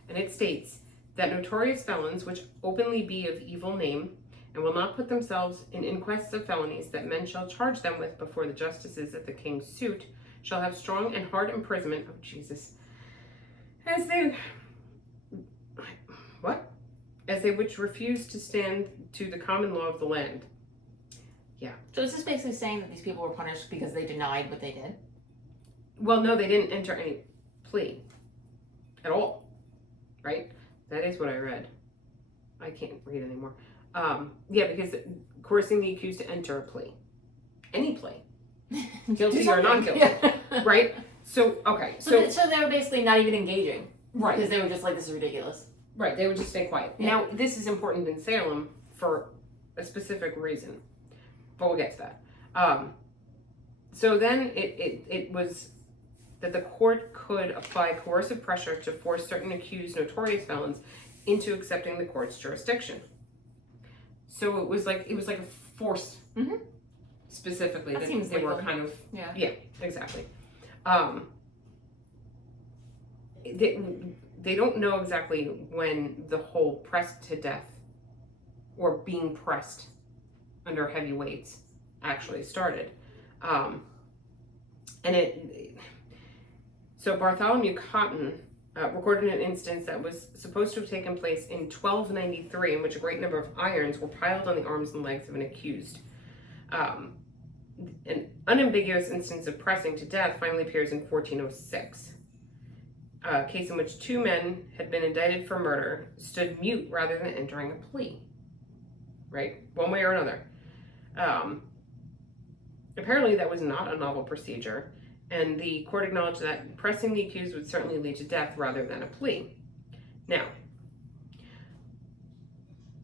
And it states that notorious felons which openly be of evil name and will not put themselves in inquests of felonies that men shall charge them with before the justices of the king's suit shall have strong and hard imprisonment of Jesus as they... What? as they which refused to stand to the common law of the land. So is this basically saying that these people were punished because they denied what they did? Well, no, they didn't enter any plea at all, right? That is what I read. I can't read anymore. Because coercing the accused to enter a plea. Any plea. Guilty or not guilty. Yeah. Right? So, okay. So they were basically not even engaging. Right. Because they were just like, this is ridiculous. Right, they would just stay quiet. Yeah. Now, this is important in Salem for a specific reason, but we'll get to that. So then it was that the court could apply coercive pressure to force certain accused notorious felons into accepting the court's jurisdiction. So it was like a force, specifically That seems they were legal. kind of Yeah. exactly. They don't know exactly when the whole pressed to death or being pressed under heavy weights actually started. So Bartholomew Cotton recorded an instance that was supposed to have taken place in 1293, in which a great number of irons were piled on the arms and legs of an accused. An unambiguous instance of pressing to death finally appears in 1406. A case in which two men had been indicted for murder stood mute rather than entering a plea. Right? One way or another. Apparently that was not a novel procedure, and the court acknowledged that pressing the accused would certainly lead to death rather than a plea. Now,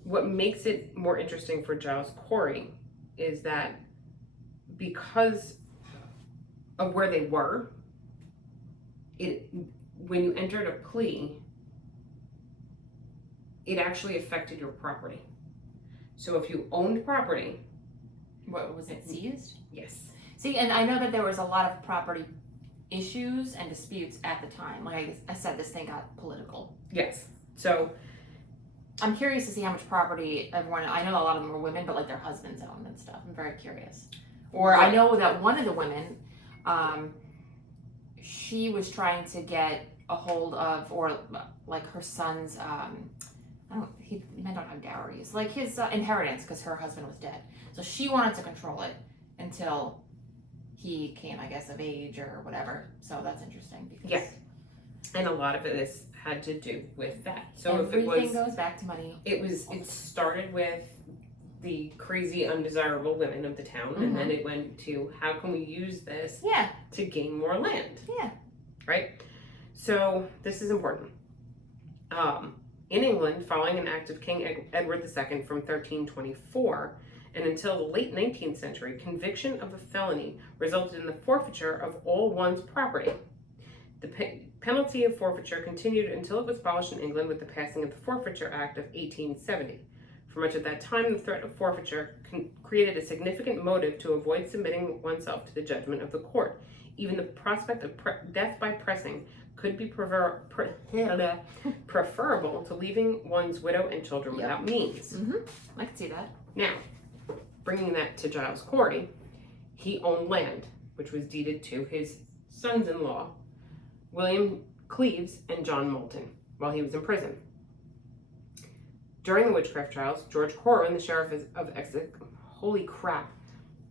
what makes it more interesting for Giles Corey is that because of where they were, when you entered a plea, it actually affected your property. So if you owned property... What, was it seized? Yes. See, and I know that there was a lot of property issues and disputes at the time. Like I said, this thing got political. Yes. So... I'm curious to see how much property everyone... I know a lot of them were women, but like their husbands owned and stuff. I'm very curious. Or I know that one of the women... she was trying to get a hold of, or like her son's, he might not have dowries, like his inheritance, because her husband was dead. So she wanted to control it until he came, I guess, of age or whatever. So that's interesting. Because yeah. And a lot of this had to do with that. So everything goes back to money. It started with the crazy, undesirable women of the town, and then it went to how can we use this to gain more land? Yeah. Right? So this is important. In England, following an act of King Edward II from 1324, and until the late 19th century, conviction of a felony resulted in the forfeiture of all one's property. The penalty of forfeiture continued until it was abolished in England with the passing of the Forfeiture Act of 1870. For much of that time, the threat of forfeiture created a significant motive to avoid submitting oneself to the judgment of the court. Even the prospect of death by pressing could be preferable to leaving one's widow and children without means. I can see that. Now, bringing that to Giles Corey, he owned land, which was deeded to his sons-in-law, William Cleves and John Moulton, while he was in prison. During the witchcraft trials, George Corwin, the sheriff of Essex,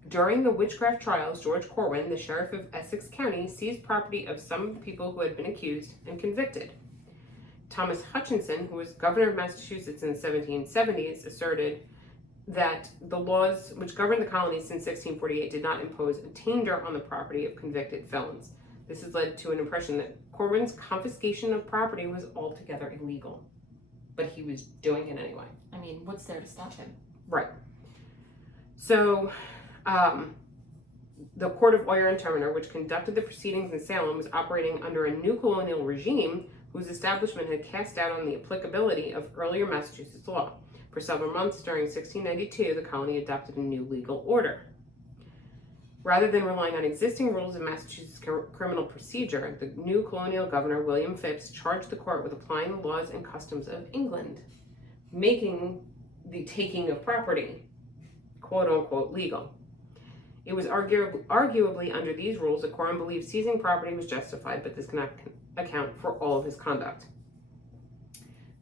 During the witchcraft trials, George Corwin, the sheriff of Essex County, seized property of some of the people who had been accused and convicted. Thomas Hutchinson, who was governor of Massachusetts in the 1770s, asserted that the laws which governed the colonies since 1648 did not impose attainder on the property of convicted felons. This has led to an impression that Corwin's confiscation of property was altogether illegal, but he was doing it anyway. I mean, what's there to stop him? Right. So, the Court of Oyer and Terminer, which conducted the proceedings in Salem, was operating under a new colonial regime whose establishment had cast doubt on the applicability of earlier Massachusetts law. For several months during 1692, the colony adopted a new legal order. Rather than relying on existing rules of Massachusetts criminal procedure, the new colonial governor, William Phips, charged the court with applying the laws and customs of England, making the taking of property, quote-unquote, legal. It was arguably under these rules that Corwin believed seizing property was justified, but this cannot account for all of his conduct.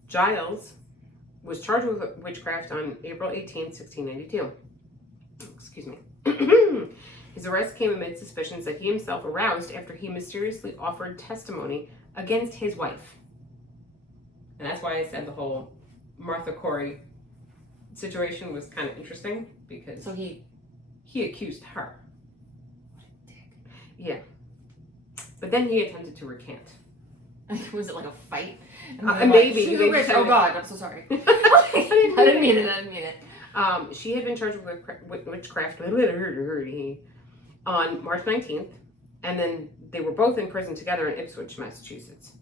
Giles was charged with witchcraft on April 18, 1692. Excuse me. His arrest came amid suspicions that he himself aroused after he mysteriously offered testimony against his wife. And that's why I said the whole Martha Corey situation was kind of interesting, because So he accused her. Yeah. But then he attempted to recant. was it like a fight? Maybe. She's a They witch. decided- Oh God, I'm so sorry. I didn't mean it. She had been charged with witchcraft on March 19th, and then they were both in prison together in Ipswich, Massachusetts,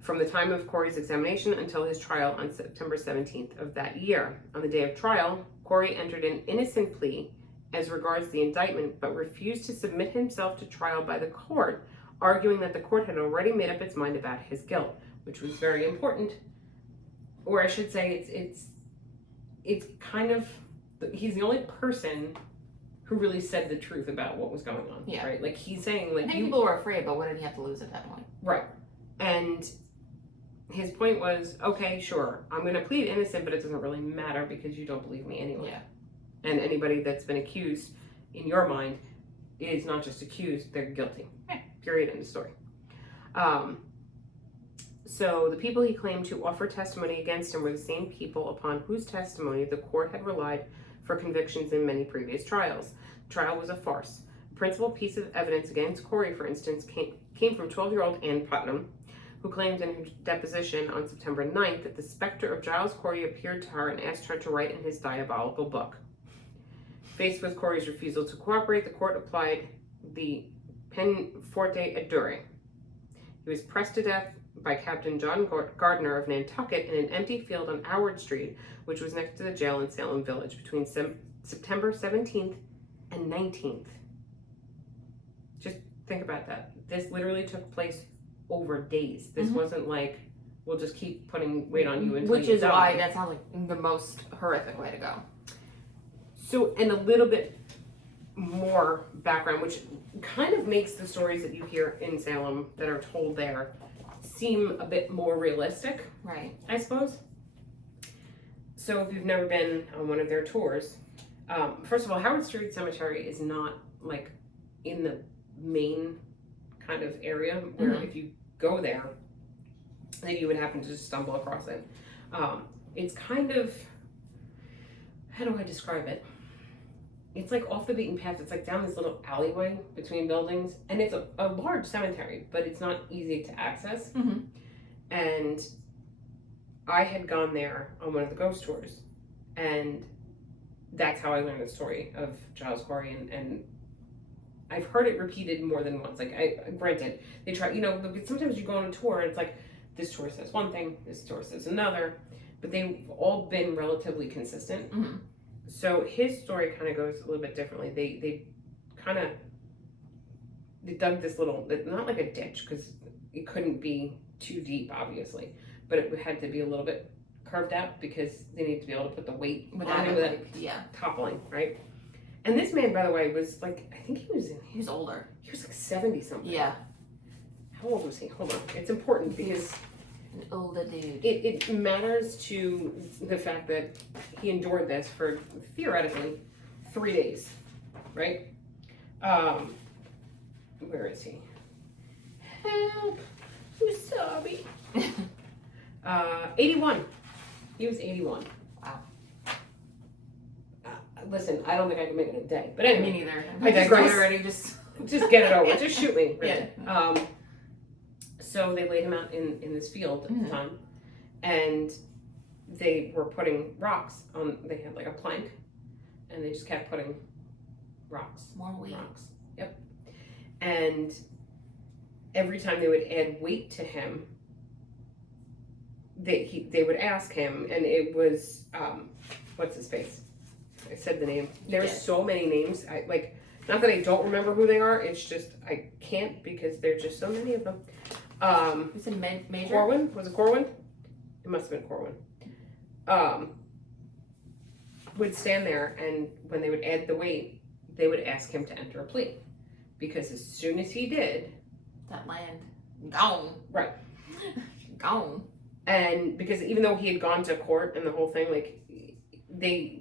from the time of Corey's examination until his trial on September 17th of that year. On the day of trial, Corey entered an innocent plea as regards the indictment, but refused to submit himself to trial by the court, arguing that the court had already made up its mind about his guilt, which was very important. Or I should say, it's kind of, he's the only person who really said the truth about what was going on. Yeah. Right? Like, he's saying, like, I think people were afraid, but what did he have to lose at that point? Right. And his point was, okay, sure, I'm going to plead innocent, but it doesn't really matter because you don't believe me anyway. Yeah. And anybody that's been accused, in your mind, is not just accused, they're guilty. Yeah. Period, end of story. So the people he claimed to offer testimony against him were the same people upon whose testimony the court had relied for convictions in many previous trials. The trial was a farce. The principal piece of evidence against Corey, for instance, came from 12-year-old Ann Putnam, who claimed in her deposition on September 9th that the specter of Giles Corey appeared to her and asked her to write in his diabolical book. Faced with Corey's refusal to cooperate, the court applied the pen forte adure. He was pressed to death by Captain John Gardner of Nantucket in an empty field on Howard Street, which was next to the jail in Salem Village, between September 17th and 19th. Just think about that. This literally took place over days. This wasn't like, we'll just keep putting weight on you until Which you is die. why that sounds like the most horrific way to go. So, and a little bit more background, which kind of makes the stories that you hear in Salem that are told there seem a bit more realistic, Right. I suppose. So if you've never been on one of their tours, first of all, Howard Street Cemetery is not like in the main kind of area where if you go there, then you would happen to just stumble across it. It's kind of, how do I describe it? It's like off the beaten path. It's like down this little alleyway between buildings, and it's a large cemetery, but it's not easy to access. Mm-hmm. And I had gone there on one of the ghost tours, and that's how I learned the story of Giles Corey, and I've heard it repeated more than once. Like, granted, they try, sometimes you go on a tour and it's like, this tour says one thing, this tour says another, but they've all been relatively consistent. Mm-hmm. So his story kind of goes a little bit differently. They dug this little, not like a ditch, because it couldn't be too deep, obviously, but it had to be a little bit curved out because they need to be able to put the weight on it without toppling, right? And this man, by the way, was like, I think he was older. He was like 70 something. Yeah. How old was he? Hold on. It's important because An older dude. it matters to the fact that he endured this for theoretically 3 days, right? Where is he? Help! Who's sorry? 81. He was 81. Wow. Listen, I don't think I can make it in a day, but anyway. Me neither. I digress. Already just get it over. Just shoot me. Really. Yeah. So they laid him out in this field at the time, and they were putting rocks on. They had like a plank, and they just kept putting rocks. More weight. Rocks. Yep. And every time they would add weight to him, they would ask him, and it was what's his face? I said the name. There's so many names. Not that I don't remember who they are. It's just I can't because there's just so many of them. It's a major. Corwin? Was it Corwin? It must have been Corwin. Would stand there, and when they would add the weight, they would ask him to enter a plea, because as soon as he did, That land gone. Right. Gone. And because even though he had gone to court and the whole thing, like, they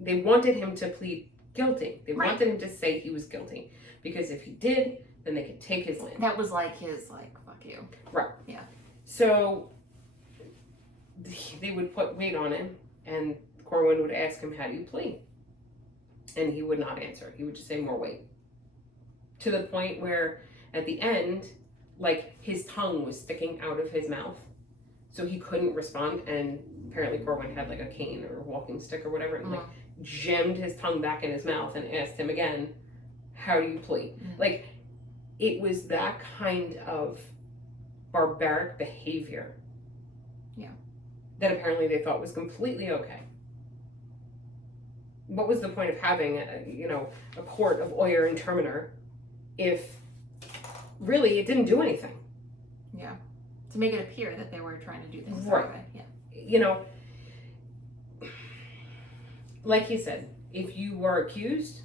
wanted him to plead guilty. They Right. wanted him to say he was guilty. Because if he did, then they could take his land. That was like his, like, fuck you. Right. Yeah. So they would put weight on him, and Corwin would ask him, how do you plead? And he would not answer. He would just say more weight. To the point where at the end, like, his tongue was sticking out of his mouth. So he couldn't respond, and apparently Corwin had like a cane or a walking stick or whatever, and like jammed his tongue back in his mouth and asked him again, how do you plead? Like, it was that kind of barbaric behavior. Yeah. That apparently they thought was completely okay. What was the point of having a court of Oyer and Terminer if really it didn't do anything? Yeah. To make it appear that they were trying to do this. Right. Way. Yeah. You know, like he said, if you were accused,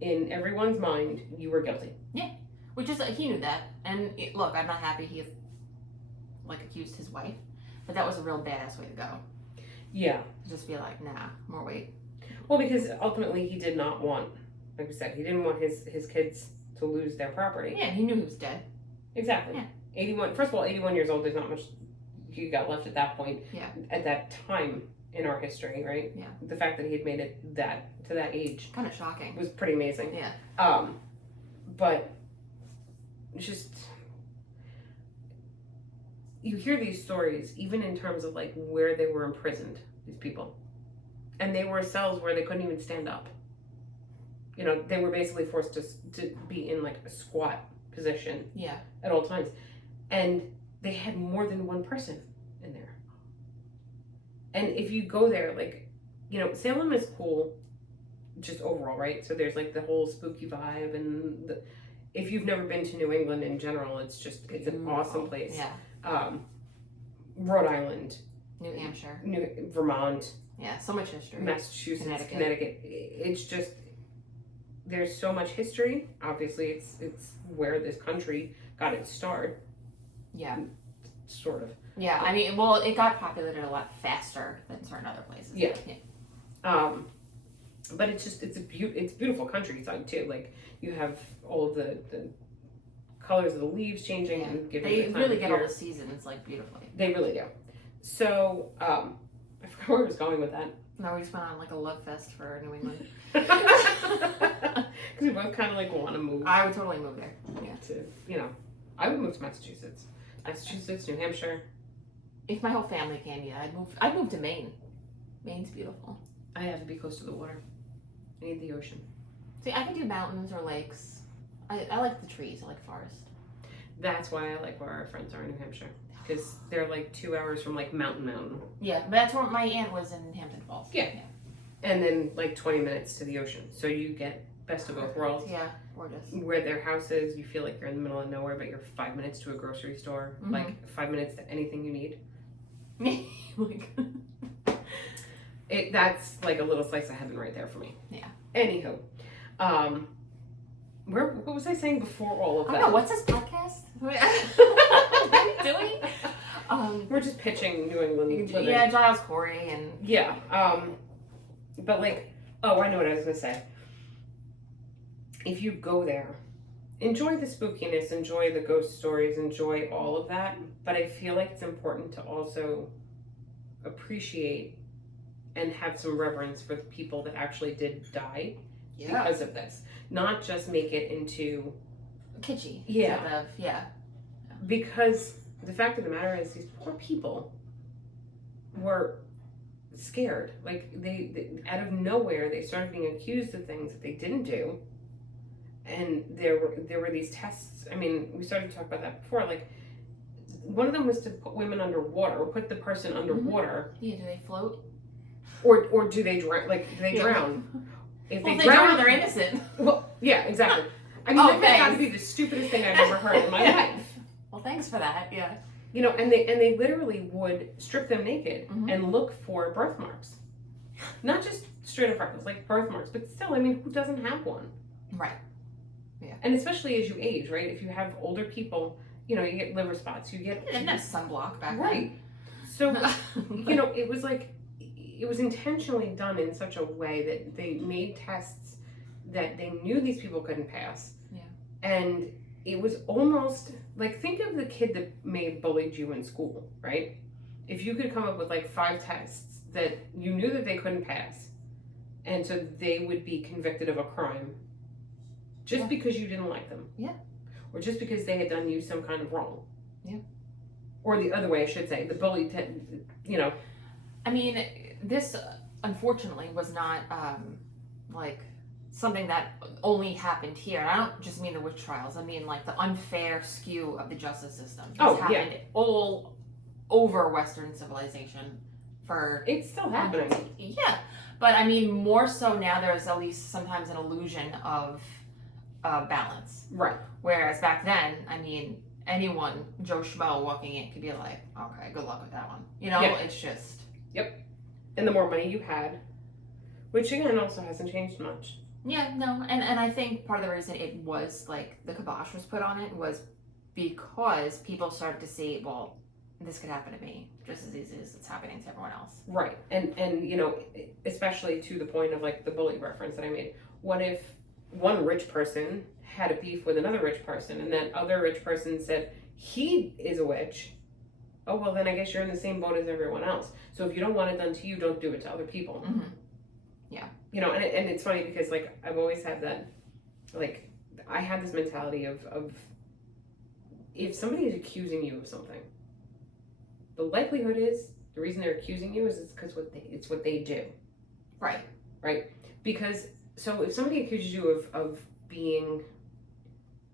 in everyone's mind, you were guilty. Yeah. Which is, he knew that. And look, I'm not happy he, like, accused his wife. But that was a real badass way to go. Yeah. Just be like, nah, more weight. Well, because ultimately he did not want, like we said, he didn't want his kids to lose their property. Yeah, he knew he was dead. Exactly. Yeah. 81. First of all, 81 years old. There's not much you got left at that point. Yeah. At that time in our history, right? Yeah. The fact that he had made it to that age Kind of shocking. was pretty amazing. Yeah. But just you hear these stories, even in terms of like where they were imprisoned. These people, and they were cells where they couldn't even stand up. You know, they were basically forced to be in like a squat position. Yeah. At all times. And they had more than one person in there. And if you go there, like, you know, Salem is cool just overall, right? So there's like the whole spooky vibe, and if you've never been to New England in general, it's an awesome place. Yeah. Rhode Island, New Hampshire. Vermont, Yeah, so much history. Massachusetts, Connecticut. It's just, there's so much history. Obviously, it's where this country got its start. Yeah. Sort of. Yeah, I mean, well, it got populated a lot faster than certain other places. Yeah. But it's just, it's beautiful countryside too. Like, you have all of the colors of the leaves changing. Yeah. And giving They the time really of get year. all the seasons, like, beautifully. They really do. So, I forgot where I was going with that. No, we just went on, like, a love fest for New England. Because we both kind of like want to move. I would totally move there. Yeah. To, I would move to Massachusetts. New Hampshire. If my whole family came, yeah, I'd move to Maine. Maine's beautiful. I have to be close to the water. I need the ocean. See, I can do mountains or lakes. I like the trees. I like forest. That's why I like where our friends are in New Hampshire. Because they're like 2 hours from like Mountain. Yeah, but that's where my aunt was in Hampton Falls. Yeah. And then like 20 minutes to the ocean. So you get best of both worlds. Yeah, gorgeous. Where their house is, you feel like you're in the middle of nowhere, but you're 5 minutes to a grocery store. Mhm. Like 5 minutes to anything you need. Like, That's like a little slice of heaven right there for me. Yeah. Anywho, what was I saying before all of I that? don't know, what's this podcast? What are you doing? We're just pitching New England living. Yeah, Giles Corey and... Yeah. But like, oh, I know what I was gonna say. If you go there, enjoy the spookiness, enjoy the ghost stories, enjoy all of that. But I feel like it's important to also appreciate and have some reverence for the people that actually did die because of this. Not just make it into kitschy. Yeah. Sort of, yeah. Because the fact of the matter is, these poor people were scared. Like, they out of nowhere, they started being accused of things that they didn't do. And there were these tests. I mean, we started to talk about that before. Like, one of them was to put women underwater, or put the person underwater. Yeah, do they float? Or do they drown? Like, do they drown? If Well, if they drown, they're innocent. Well, yeah, exactly. I mean, that's got to thanks. be the stupidest thing I've ever heard in my life. Well, thanks for that, yeah. And they literally would strip them naked Mhm. and look for birthmarks. Not just straight up freckles, like birthmarks, but still, I mean, who doesn't have one? Right. Yeah. And especially as you age, right? If you have older people, you get liver spots, you get... They didn't have sunblock back Right. So, you know, it was like, it was intentionally done in such a way that they made tests that they knew these people couldn't pass. Yeah. And it was almost like, think of the kid that may have bullied you in school, right? If you could come up with like 5 tests that you knew that they couldn't pass, and so they would be convicted of a crime just because you didn't like them. Yeah. Or just because they had done you some kind of wrong. Yeah. Or the other way, I should say, the bully, you know. I mean, this unfortunately was not like something that only happened here. And I don't just mean the witch trials. I mean like the unfair skew of the justice system. This happened all over Western civilization for It's still happening. Yeah, but I mean more so now. There's at least sometimes an illusion of balance. Right. Whereas back then, I mean, anyone, Joe Schmo walking in could be like, okay, good luck with that one. You know, Yeah. it's just. And the more money you had, which again also hasn't changed much. Yeah, no, and I think part of the reason it was like the kibosh was put on it was because people started to see, well, this could happen to me just as easy as it's happening to everyone else. Right. And you know, especially to the point of like the bully reference that I made. What if one rich person had a beef with another rich person, and that other rich person said he is a witch? Oh, well, then I guess you're in the same boat as everyone else. So if you don't want it done to you, don't do it to other people. Mm-hmm. Yeah. You know, and it's funny because, like, I've always had that, like, I had this mentality of if somebody is accusing you of something, the likelihood is the reason they're accusing you is because it's what they do. Right. Right? Because, so if somebody accuses you of being,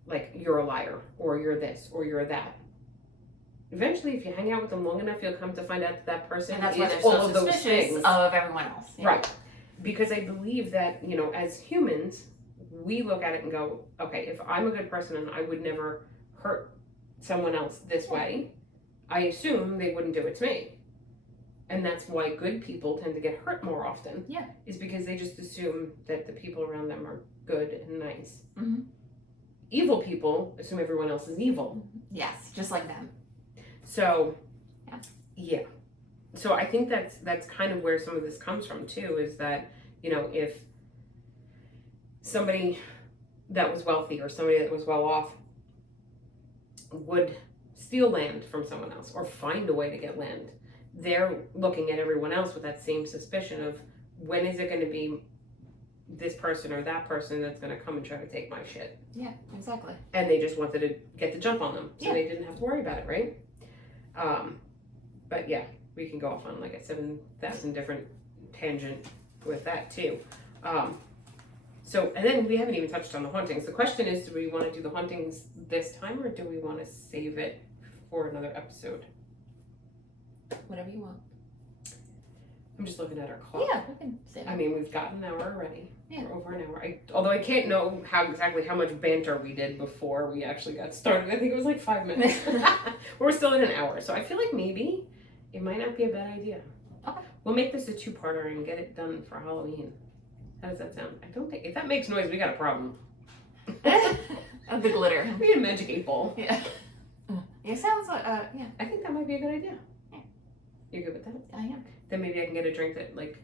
like, you're a liar, or you're this, or you're that, eventually, if you hang out with them long enough, you'll come to find out that that person And that's why is they're all so of those suspicious things. of everyone else. Yeah. Right. Because I believe that, you know, as humans, we look at it and go, okay, if I'm a good person and I would never hurt someone else this way, I assume they wouldn't do it to me. And that's why good people tend to get hurt more often. Yeah. Is because they just assume that the people around them are good and nice. Mm-hmm. Evil people assume everyone else is evil. Yes, just like them. So, yeah. So I think that's kind of where some of this comes from too, is that, you know, if somebody that was wealthy or somebody that was well off would steal land from someone else or find a way to get land, they're looking at everyone else with that same suspicion of, when is it going to be this person or that person that's going to come and try to take my shit? Yeah, exactly. And they just wanted to get the jump on them, so they didn't have to worry about it, right? But yeah, we can go off on like a 7,000 different tangent with that too. So, and then we haven't even touched on the hauntings. The question is, do we want to do the hauntings this time, or do we want to save it for another episode? Whatever you want. I'm just looking at our clock. Yeah, we can save it. I mean, we've got an hour already. Yeah. We're over an hour. Although I can't know exactly how much banter we did before we actually got started. I think it was like 5 minutes. We're still at an hour, so I feel like maybe it might not be a bad idea. Okay. We'll make this a 2-parter and get it done for Halloween. How does that sound? I don't think, if that makes noise, we got a problem. Of the glitter. We need a magic 8-ball. Yeah. It sounds like, yeah. I think that might be a good idea. Yeah. You good with that? I am. Then maybe I can get a drink that, like,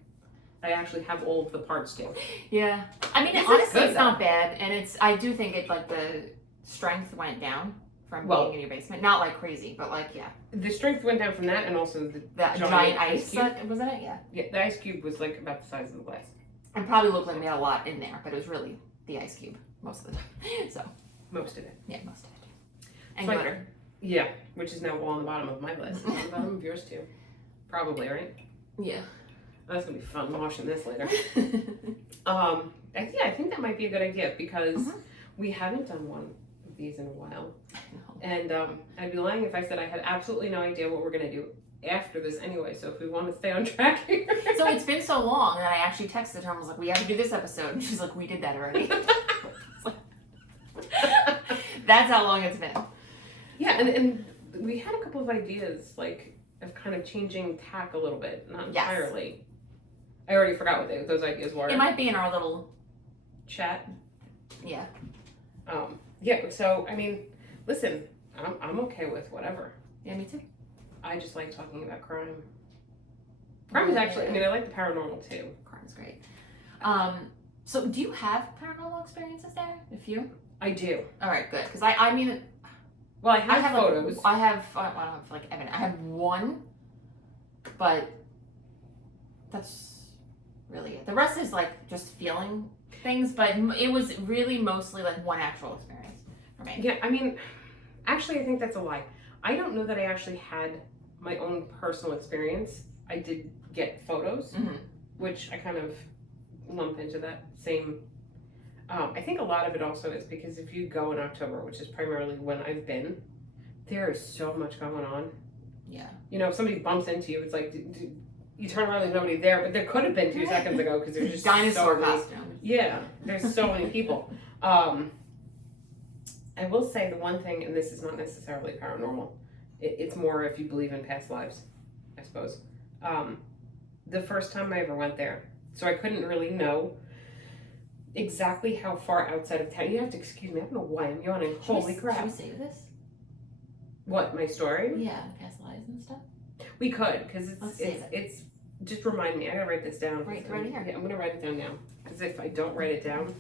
I actually have all of the parts to. Yeah. I mean, This is honestly, good, it's not bad. And I do think it, like, the strength went down from being in your basement. Not like crazy, but like, yeah. The strength went down from that, and also That giant giant ice ice, cube. was it? Yeah. Yeah, the ice cube was like about the size of the glass. It probably looked like we had a lot in there, but it was really the ice cube most of the time. So, Most of it. yeah, most of it. And So glitter. Yeah, which is now all on the bottom of my list. On the bottom of yours too. Probably, right? Yeah. Oh, that's gonna be fun washing this later. I think that might be a good idea because we haven't done one of these in a while. And I'd be lying if I said I had absolutely no idea what we're gonna do after this anyway. So if we want to stay on track here. So it's been so long that I actually texted her and was like, we have to do this episode. And she's like, we did that already. That's how long it's been. Yeah, and we had a couple of ideas, like, of kind of changing tack a little bit. Not entirely. I already forgot what those ideas were. It might be in our little chat. Yeah. Yeah, so, I mean, listen, I'm okay with whatever. Yeah, me too. I just like talking about crime. Crime is actually, I mean, I like the paranormal too. Crime's great. So do you have paranormal experiences there? A few? I do. All right, good. Because I mean, Well, I have photos. I don't have like evidence. I have one, but that's really it. The rest is like just feeling things, but it was really mostly like one actual experience for me. Yeah, I mean, actually, I think that's a lie. I don't know that I actually had my own personal experience. I did get photos, Mhm. which I kind of lump into that same. I think a lot of it also is because if you go in October, which is primarily when I've been, there is so much going on. Yeah. You know, if somebody bumps into you, it's like you turn around, there's nobody there, but there could have been 2 seconds ago because there's just Dinosaur so many. costume. Yeah, there's so many people. I will say the one thing, and this is not necessarily paranormal, it's more if you believe in past lives, I suppose. The first time I ever went there, so I couldn't really know exactly how far outside of town. You have to excuse me, I don't know why I'm yawning. Holy crap. Should we save this? What, my story? Yeah, past lives and stuff. We could, because Let's save it's just remind me, I gotta write this down. Right here. Yeah, I'm gonna write it down now. Because if I don't write it down,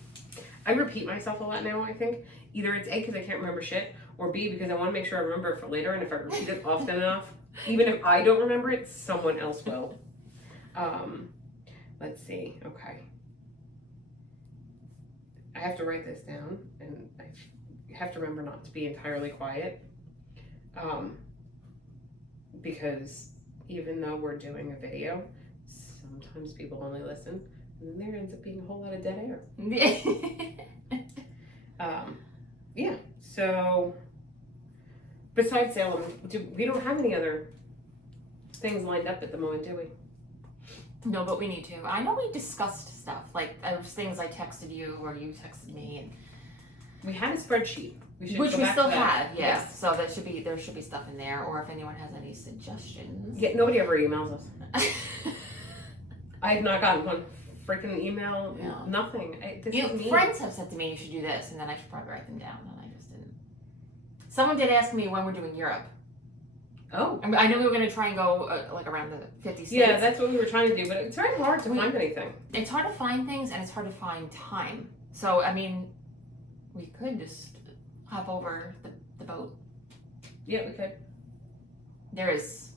I repeat myself a lot now, I think. Either it's A, because I can't remember shit, or B, because I want to make sure I remember it for later, and if I repeat it often enough, even if I don't remember it, someone else will. Let's see, okay. I have to write this down, and I have to remember not to be entirely quiet. Because even though we're doing a video, sometimes people only listen, and then there ends up being a whole lot of dead air. Yeah, so besides Salem, we don't have any other things lined up at the moment, do we? No, but we need to. I know we discussed stuff. Like, there was things I texted you or you texted me. And We had a spreadsheet. which go we back still to that. have, yes. So there should be stuff in there. Or if anyone has any suggestions. Yeah, nobody ever emails us. I have not gotten one freaking email, No. nothing. Friends have said to me you should do this, and then I should probably write them down, and I just didn't. Someone did ask me when we're doing Europe. Oh. I knew we were going to try and go like around the 50 states. Yeah, that's what we were trying to do, but it's very hard to find anything. It's hard to find things, and it's hard to find time. So, I mean, we could just hop over the boat. Yeah, we could. There is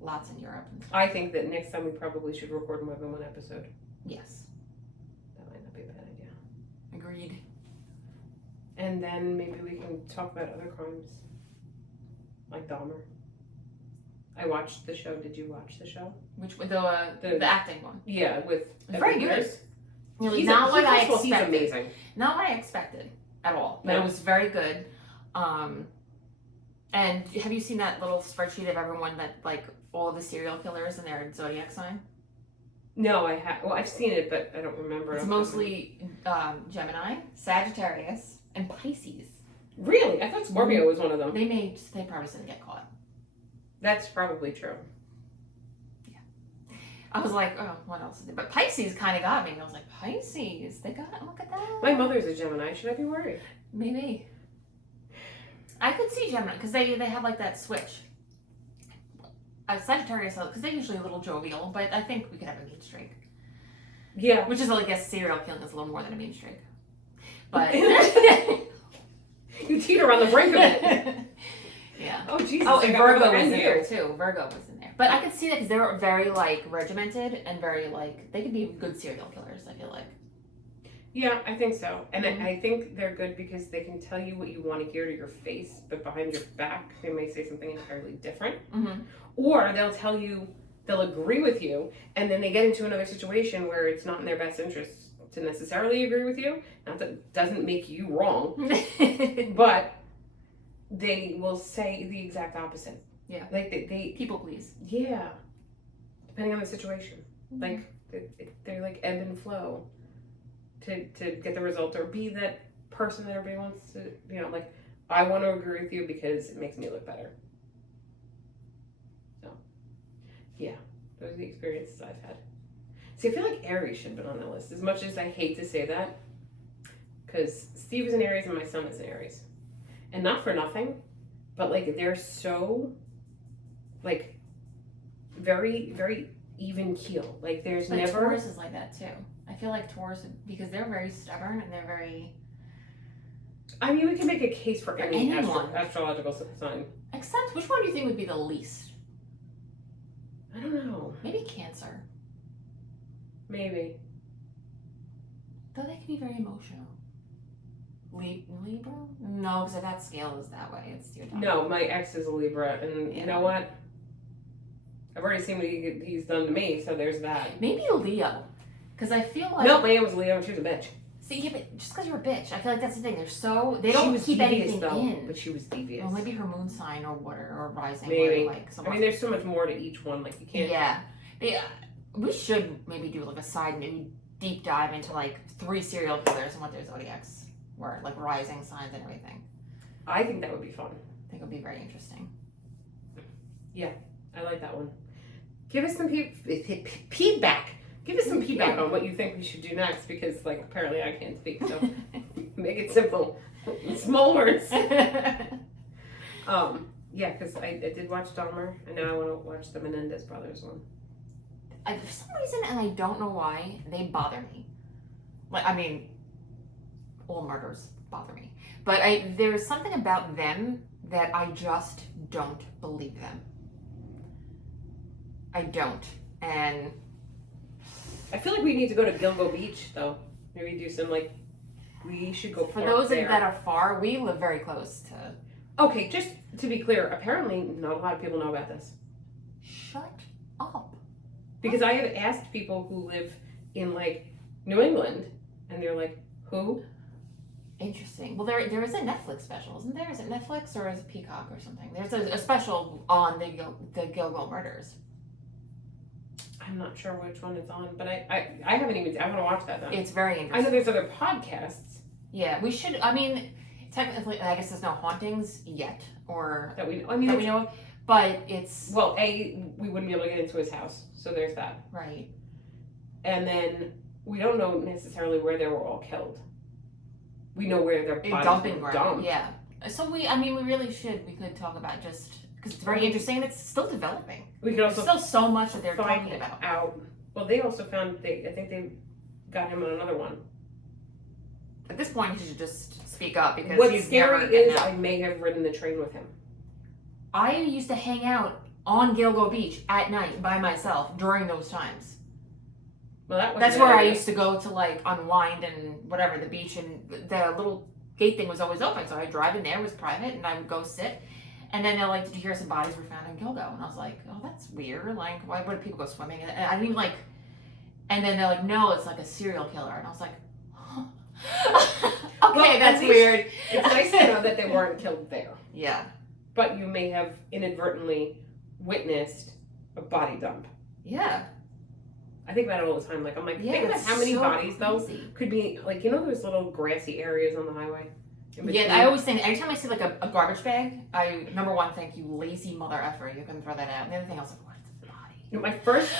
lots in Europe. And stuff. I think that next time we probably should record more than one episode. Yes. That might not be a bad idea. Agreed. And then maybe we can talk about other crimes. Like Dahmer. I watched the show. Did you watch the show? Which the acting one? Yeah, with Very good. Peters. It was He's not what I first of all, expected. He's amazing. Not what I expected at all. But No. it was very good. And have you seen that little spreadsheet of everyone that like all of the serial killers and their zodiac sign? No, I have. Well, I've seen it, but I don't remember. It's mostly Gemini, Sagittarius, and Pisces. Really? I thought Scorpio was one of them. They probably didn't get caught. That's probably true. I was like, oh, what else is it? But Pisces kind of got me. I was like, Pisces, look at that. My mother's a Gemini. Should I be worried? Maybe. I could see Gemini because they have like that switch. Sagittarius, because they're usually a little jovial, but I think we could have a mean streak. Yeah. Which is, I guess, serial killing is a little more than a mean streak. But You teeter on the brink of it. yeah. Oh, Jesus. Oh, I and got Virgo another was N there here. too. Virgo was in there. But I could see that because they were very like regimented and very like they could be good serial killers. I feel like. Yeah, I think so. And Mhm. I think they're good because they can tell you what you want to hear to your face, but behind your back, they may say something entirely different. Mm-hmm. Or they'll agree with you, and then they get into another situation where it's not in their best interest to necessarily agree with you. Not that it doesn't make you wrong, but they will say the exact opposite. Yeah. Like they People please. yeah. Depending on the situation. Like, they're like ebb and flow to get the result, or be that person that everybody wants to, like, I want to agree with you because it makes me look better. So, yeah, those are the experiences I've had. See, I feel like Aries should have been on the list, as much as I hate to say that, because Steve is an Aries and my son is an Aries. And not for nothing, but like they're so like very, very even keel. Like there's But never. Taurus is like that too. I feel like Taurus, because they're very stubborn and they're very. I mean, we can make a case for any anyone. astrological sign. Except, which one do you think would be the least? I don't know. Maybe Cancer. Maybe. Though they can be very emotional. Libra? No, because that scale is that way. It's your No, my ex is a Libra, and you know what? I've already seen what he's done to me, so there's that. Maybe Leo. Because I feel like. No, my aunt was a Leo, and she was a bitch. See, yeah, but just because you're a bitch, I feel like that's the thing. They don't She keep was anything devious, though, in. but she was devious. Well, maybe her moon sign or water or rising. Maybe. Or like I mean, there's so much more to each one. Like you can't. Yeah. We should maybe do like a side new deep dive into like 3 serial killers and what their zodiacs were, like rising signs and everything. I think that would be fun. I think it would be very interesting. I like that one. Give us some feedback. Give us some feedback on what you think we should do next, because like apparently I can't speak, so make it simple. Small words. Yeah, because I did watch Dahmer, and now I want to watch the Menendez brothers one. For some reason, and I don't know why, they bother me. Like, I mean, all murders bother me. But there's something about them that I just don't believe them. I don't. And I feel like we need to go to Gilgo Beach, though. Maybe do some, like, we should go for park those there. that are far, we live very close to... Okay, just to be clear, apparently not a lot of people know about this. Shut up. Because I have asked people who live in, like, New England, and they're like, who? Interesting. Well, there is a Netflix special, isn't there? Is it Netflix or is it Peacock or something? There's a special on the Gilgo murders. I'm not sure which one it's on, but I haven't even, I want to watch that, though. It's very I interesting. know there's other podcasts Yeah, we should, I mean, technically, I guess there's no hauntings yet, or that we know. I mean, that we know of, but it's... well, we wouldn't be able to get into his house, so there's that. Right. And then we don't know necessarily where they were all killed. We know where their bodies Dumping were ground, dumped. yeah. So we really could talk about just, because it's very interesting and it's still developing. We could There's also still so much that they're find talking about. out. Well, they also found, I think they got him on another one. At this point, he should just speak up because What's he's never scary getting is out. I may have ridden the train with him. I used to hang out on Gilgo Beach at night by myself during those times. Well, that was That's where I used to go to like unwind and whatever, the beach, and the little gate thing was always open. So I'd drive in there, it was private, and I would go sit. And then they're like, did you hear some bodies were found in Gilgo? And I was like, oh, that's weird. Like, why would people go swimming? And I didn't even like, and then they're like, no, it's like a serial killer. And I was like, huh. Okay, Well, that's at least weird. It's nice to know that they weren't killed there. Yeah. But you may have inadvertently witnessed a body dump. Yeah. I think about it all the time. Like, I'm like, Yeah, think about it's how many so bodies, though, crazy. could be, like, you know those little grassy areas on the highway? In between? Yeah, I always think, anytime I see like a garbage bag, number one, think you lazy mother effer, you can throw that out. And the other thing I was like, what is a body? You know, my first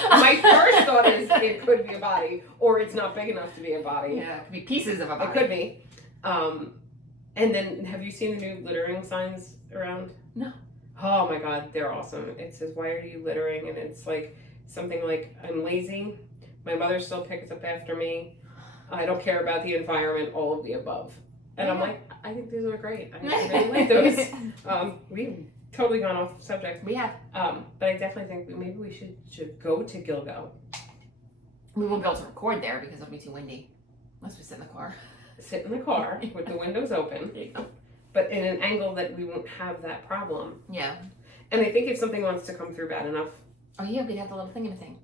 thought is it could be a body, or it's not big enough to be a body. Yeah, it could be pieces of a body. It could be. And then, have you seen the new littering signs around? No. Oh my god, they're awesome. It says, why are you littering? And it's like something like, I'm lazy, my mother still picks up after me, I don't care about the environment, all of the above. And I'm like, I think these are great. I really like those. We've totally gone off subject. We have. But I definitely think maybe we should go to Gilgo. We won't be able to record there because it'll be too windy. Unless we sit in the car. Sit in the car with the windows open, but in an angle that we won't have that problem. Yeah. And I think if something wants to come through bad enough, Oh yeah, we'd have the little thing in a thing.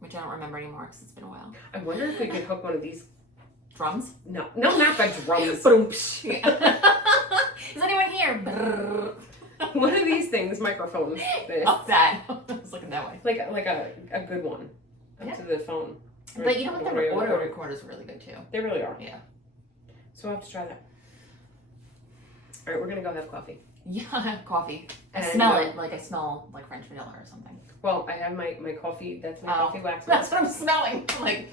Which I don't remember anymore because it's been a while. I wonder if we could hook one of these. Drums? No, not the drums. Is anyone here? One of these things, microphones. This. Oh, that. I was looking that way. Like a good one. Up Yeah. to the phone. But you know what? The Or audio recorders are really good too. They really are. Yeah. So we'll have to try that. All right, we're gonna go have coffee. Yeah, coffee. I And, smell it like I smell like French vanilla or something. Well, I have my coffee. That's my coffee wax. That's what I'm smelling. Like,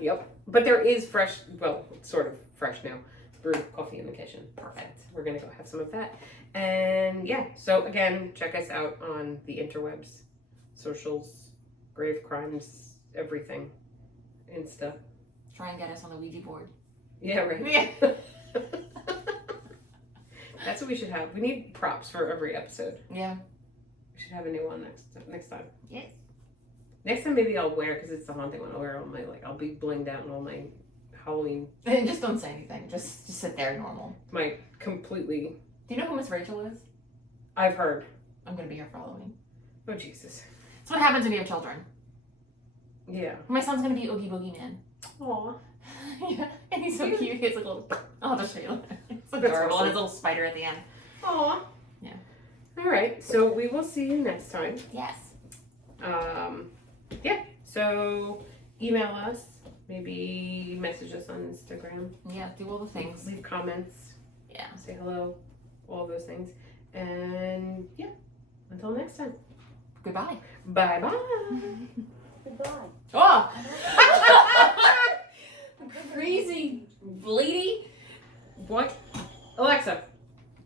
Yep. But there is fresh, well, sort of fresh now. brewed coffee in the kitchen. Perfect. We're gonna go have some of that. And yeah, so again, check us out on the interwebs, socials, grave crimes, everything, Insta. Try and get us on the Ouija board. Yeah, right. Yeah. That's what we should have. We need props for every episode. Yeah. We should have a new one next time. Yes. Next time maybe I'll wear, because it's the haunting one, I'll wear all my, I'll be blinged out in all my Halloween, And just don't say anything. Just sit there normal. my completely, Do you know who Miss Rachel is? I've heard. I'm gonna be here for Halloween. Oh, Jesus. That's what happens when you have children. Yeah. My son's gonna be Oogie Boogie Man. Aw. Yeah, and he's so cute. He has like a little. I'll just show you. It's That's adorable. awesome. And his little spider at the end. Aw. Yeah. All right. So we will see you next time. Yes. Yeah. So email us. Maybe message us on Instagram. Yeah. Do all the things. Leave comments. Yeah. Say hello. All those things. And yeah. Until next time. Goodbye. Bye bye. Goodbye. Oh. Crazy lady. What? Alexa.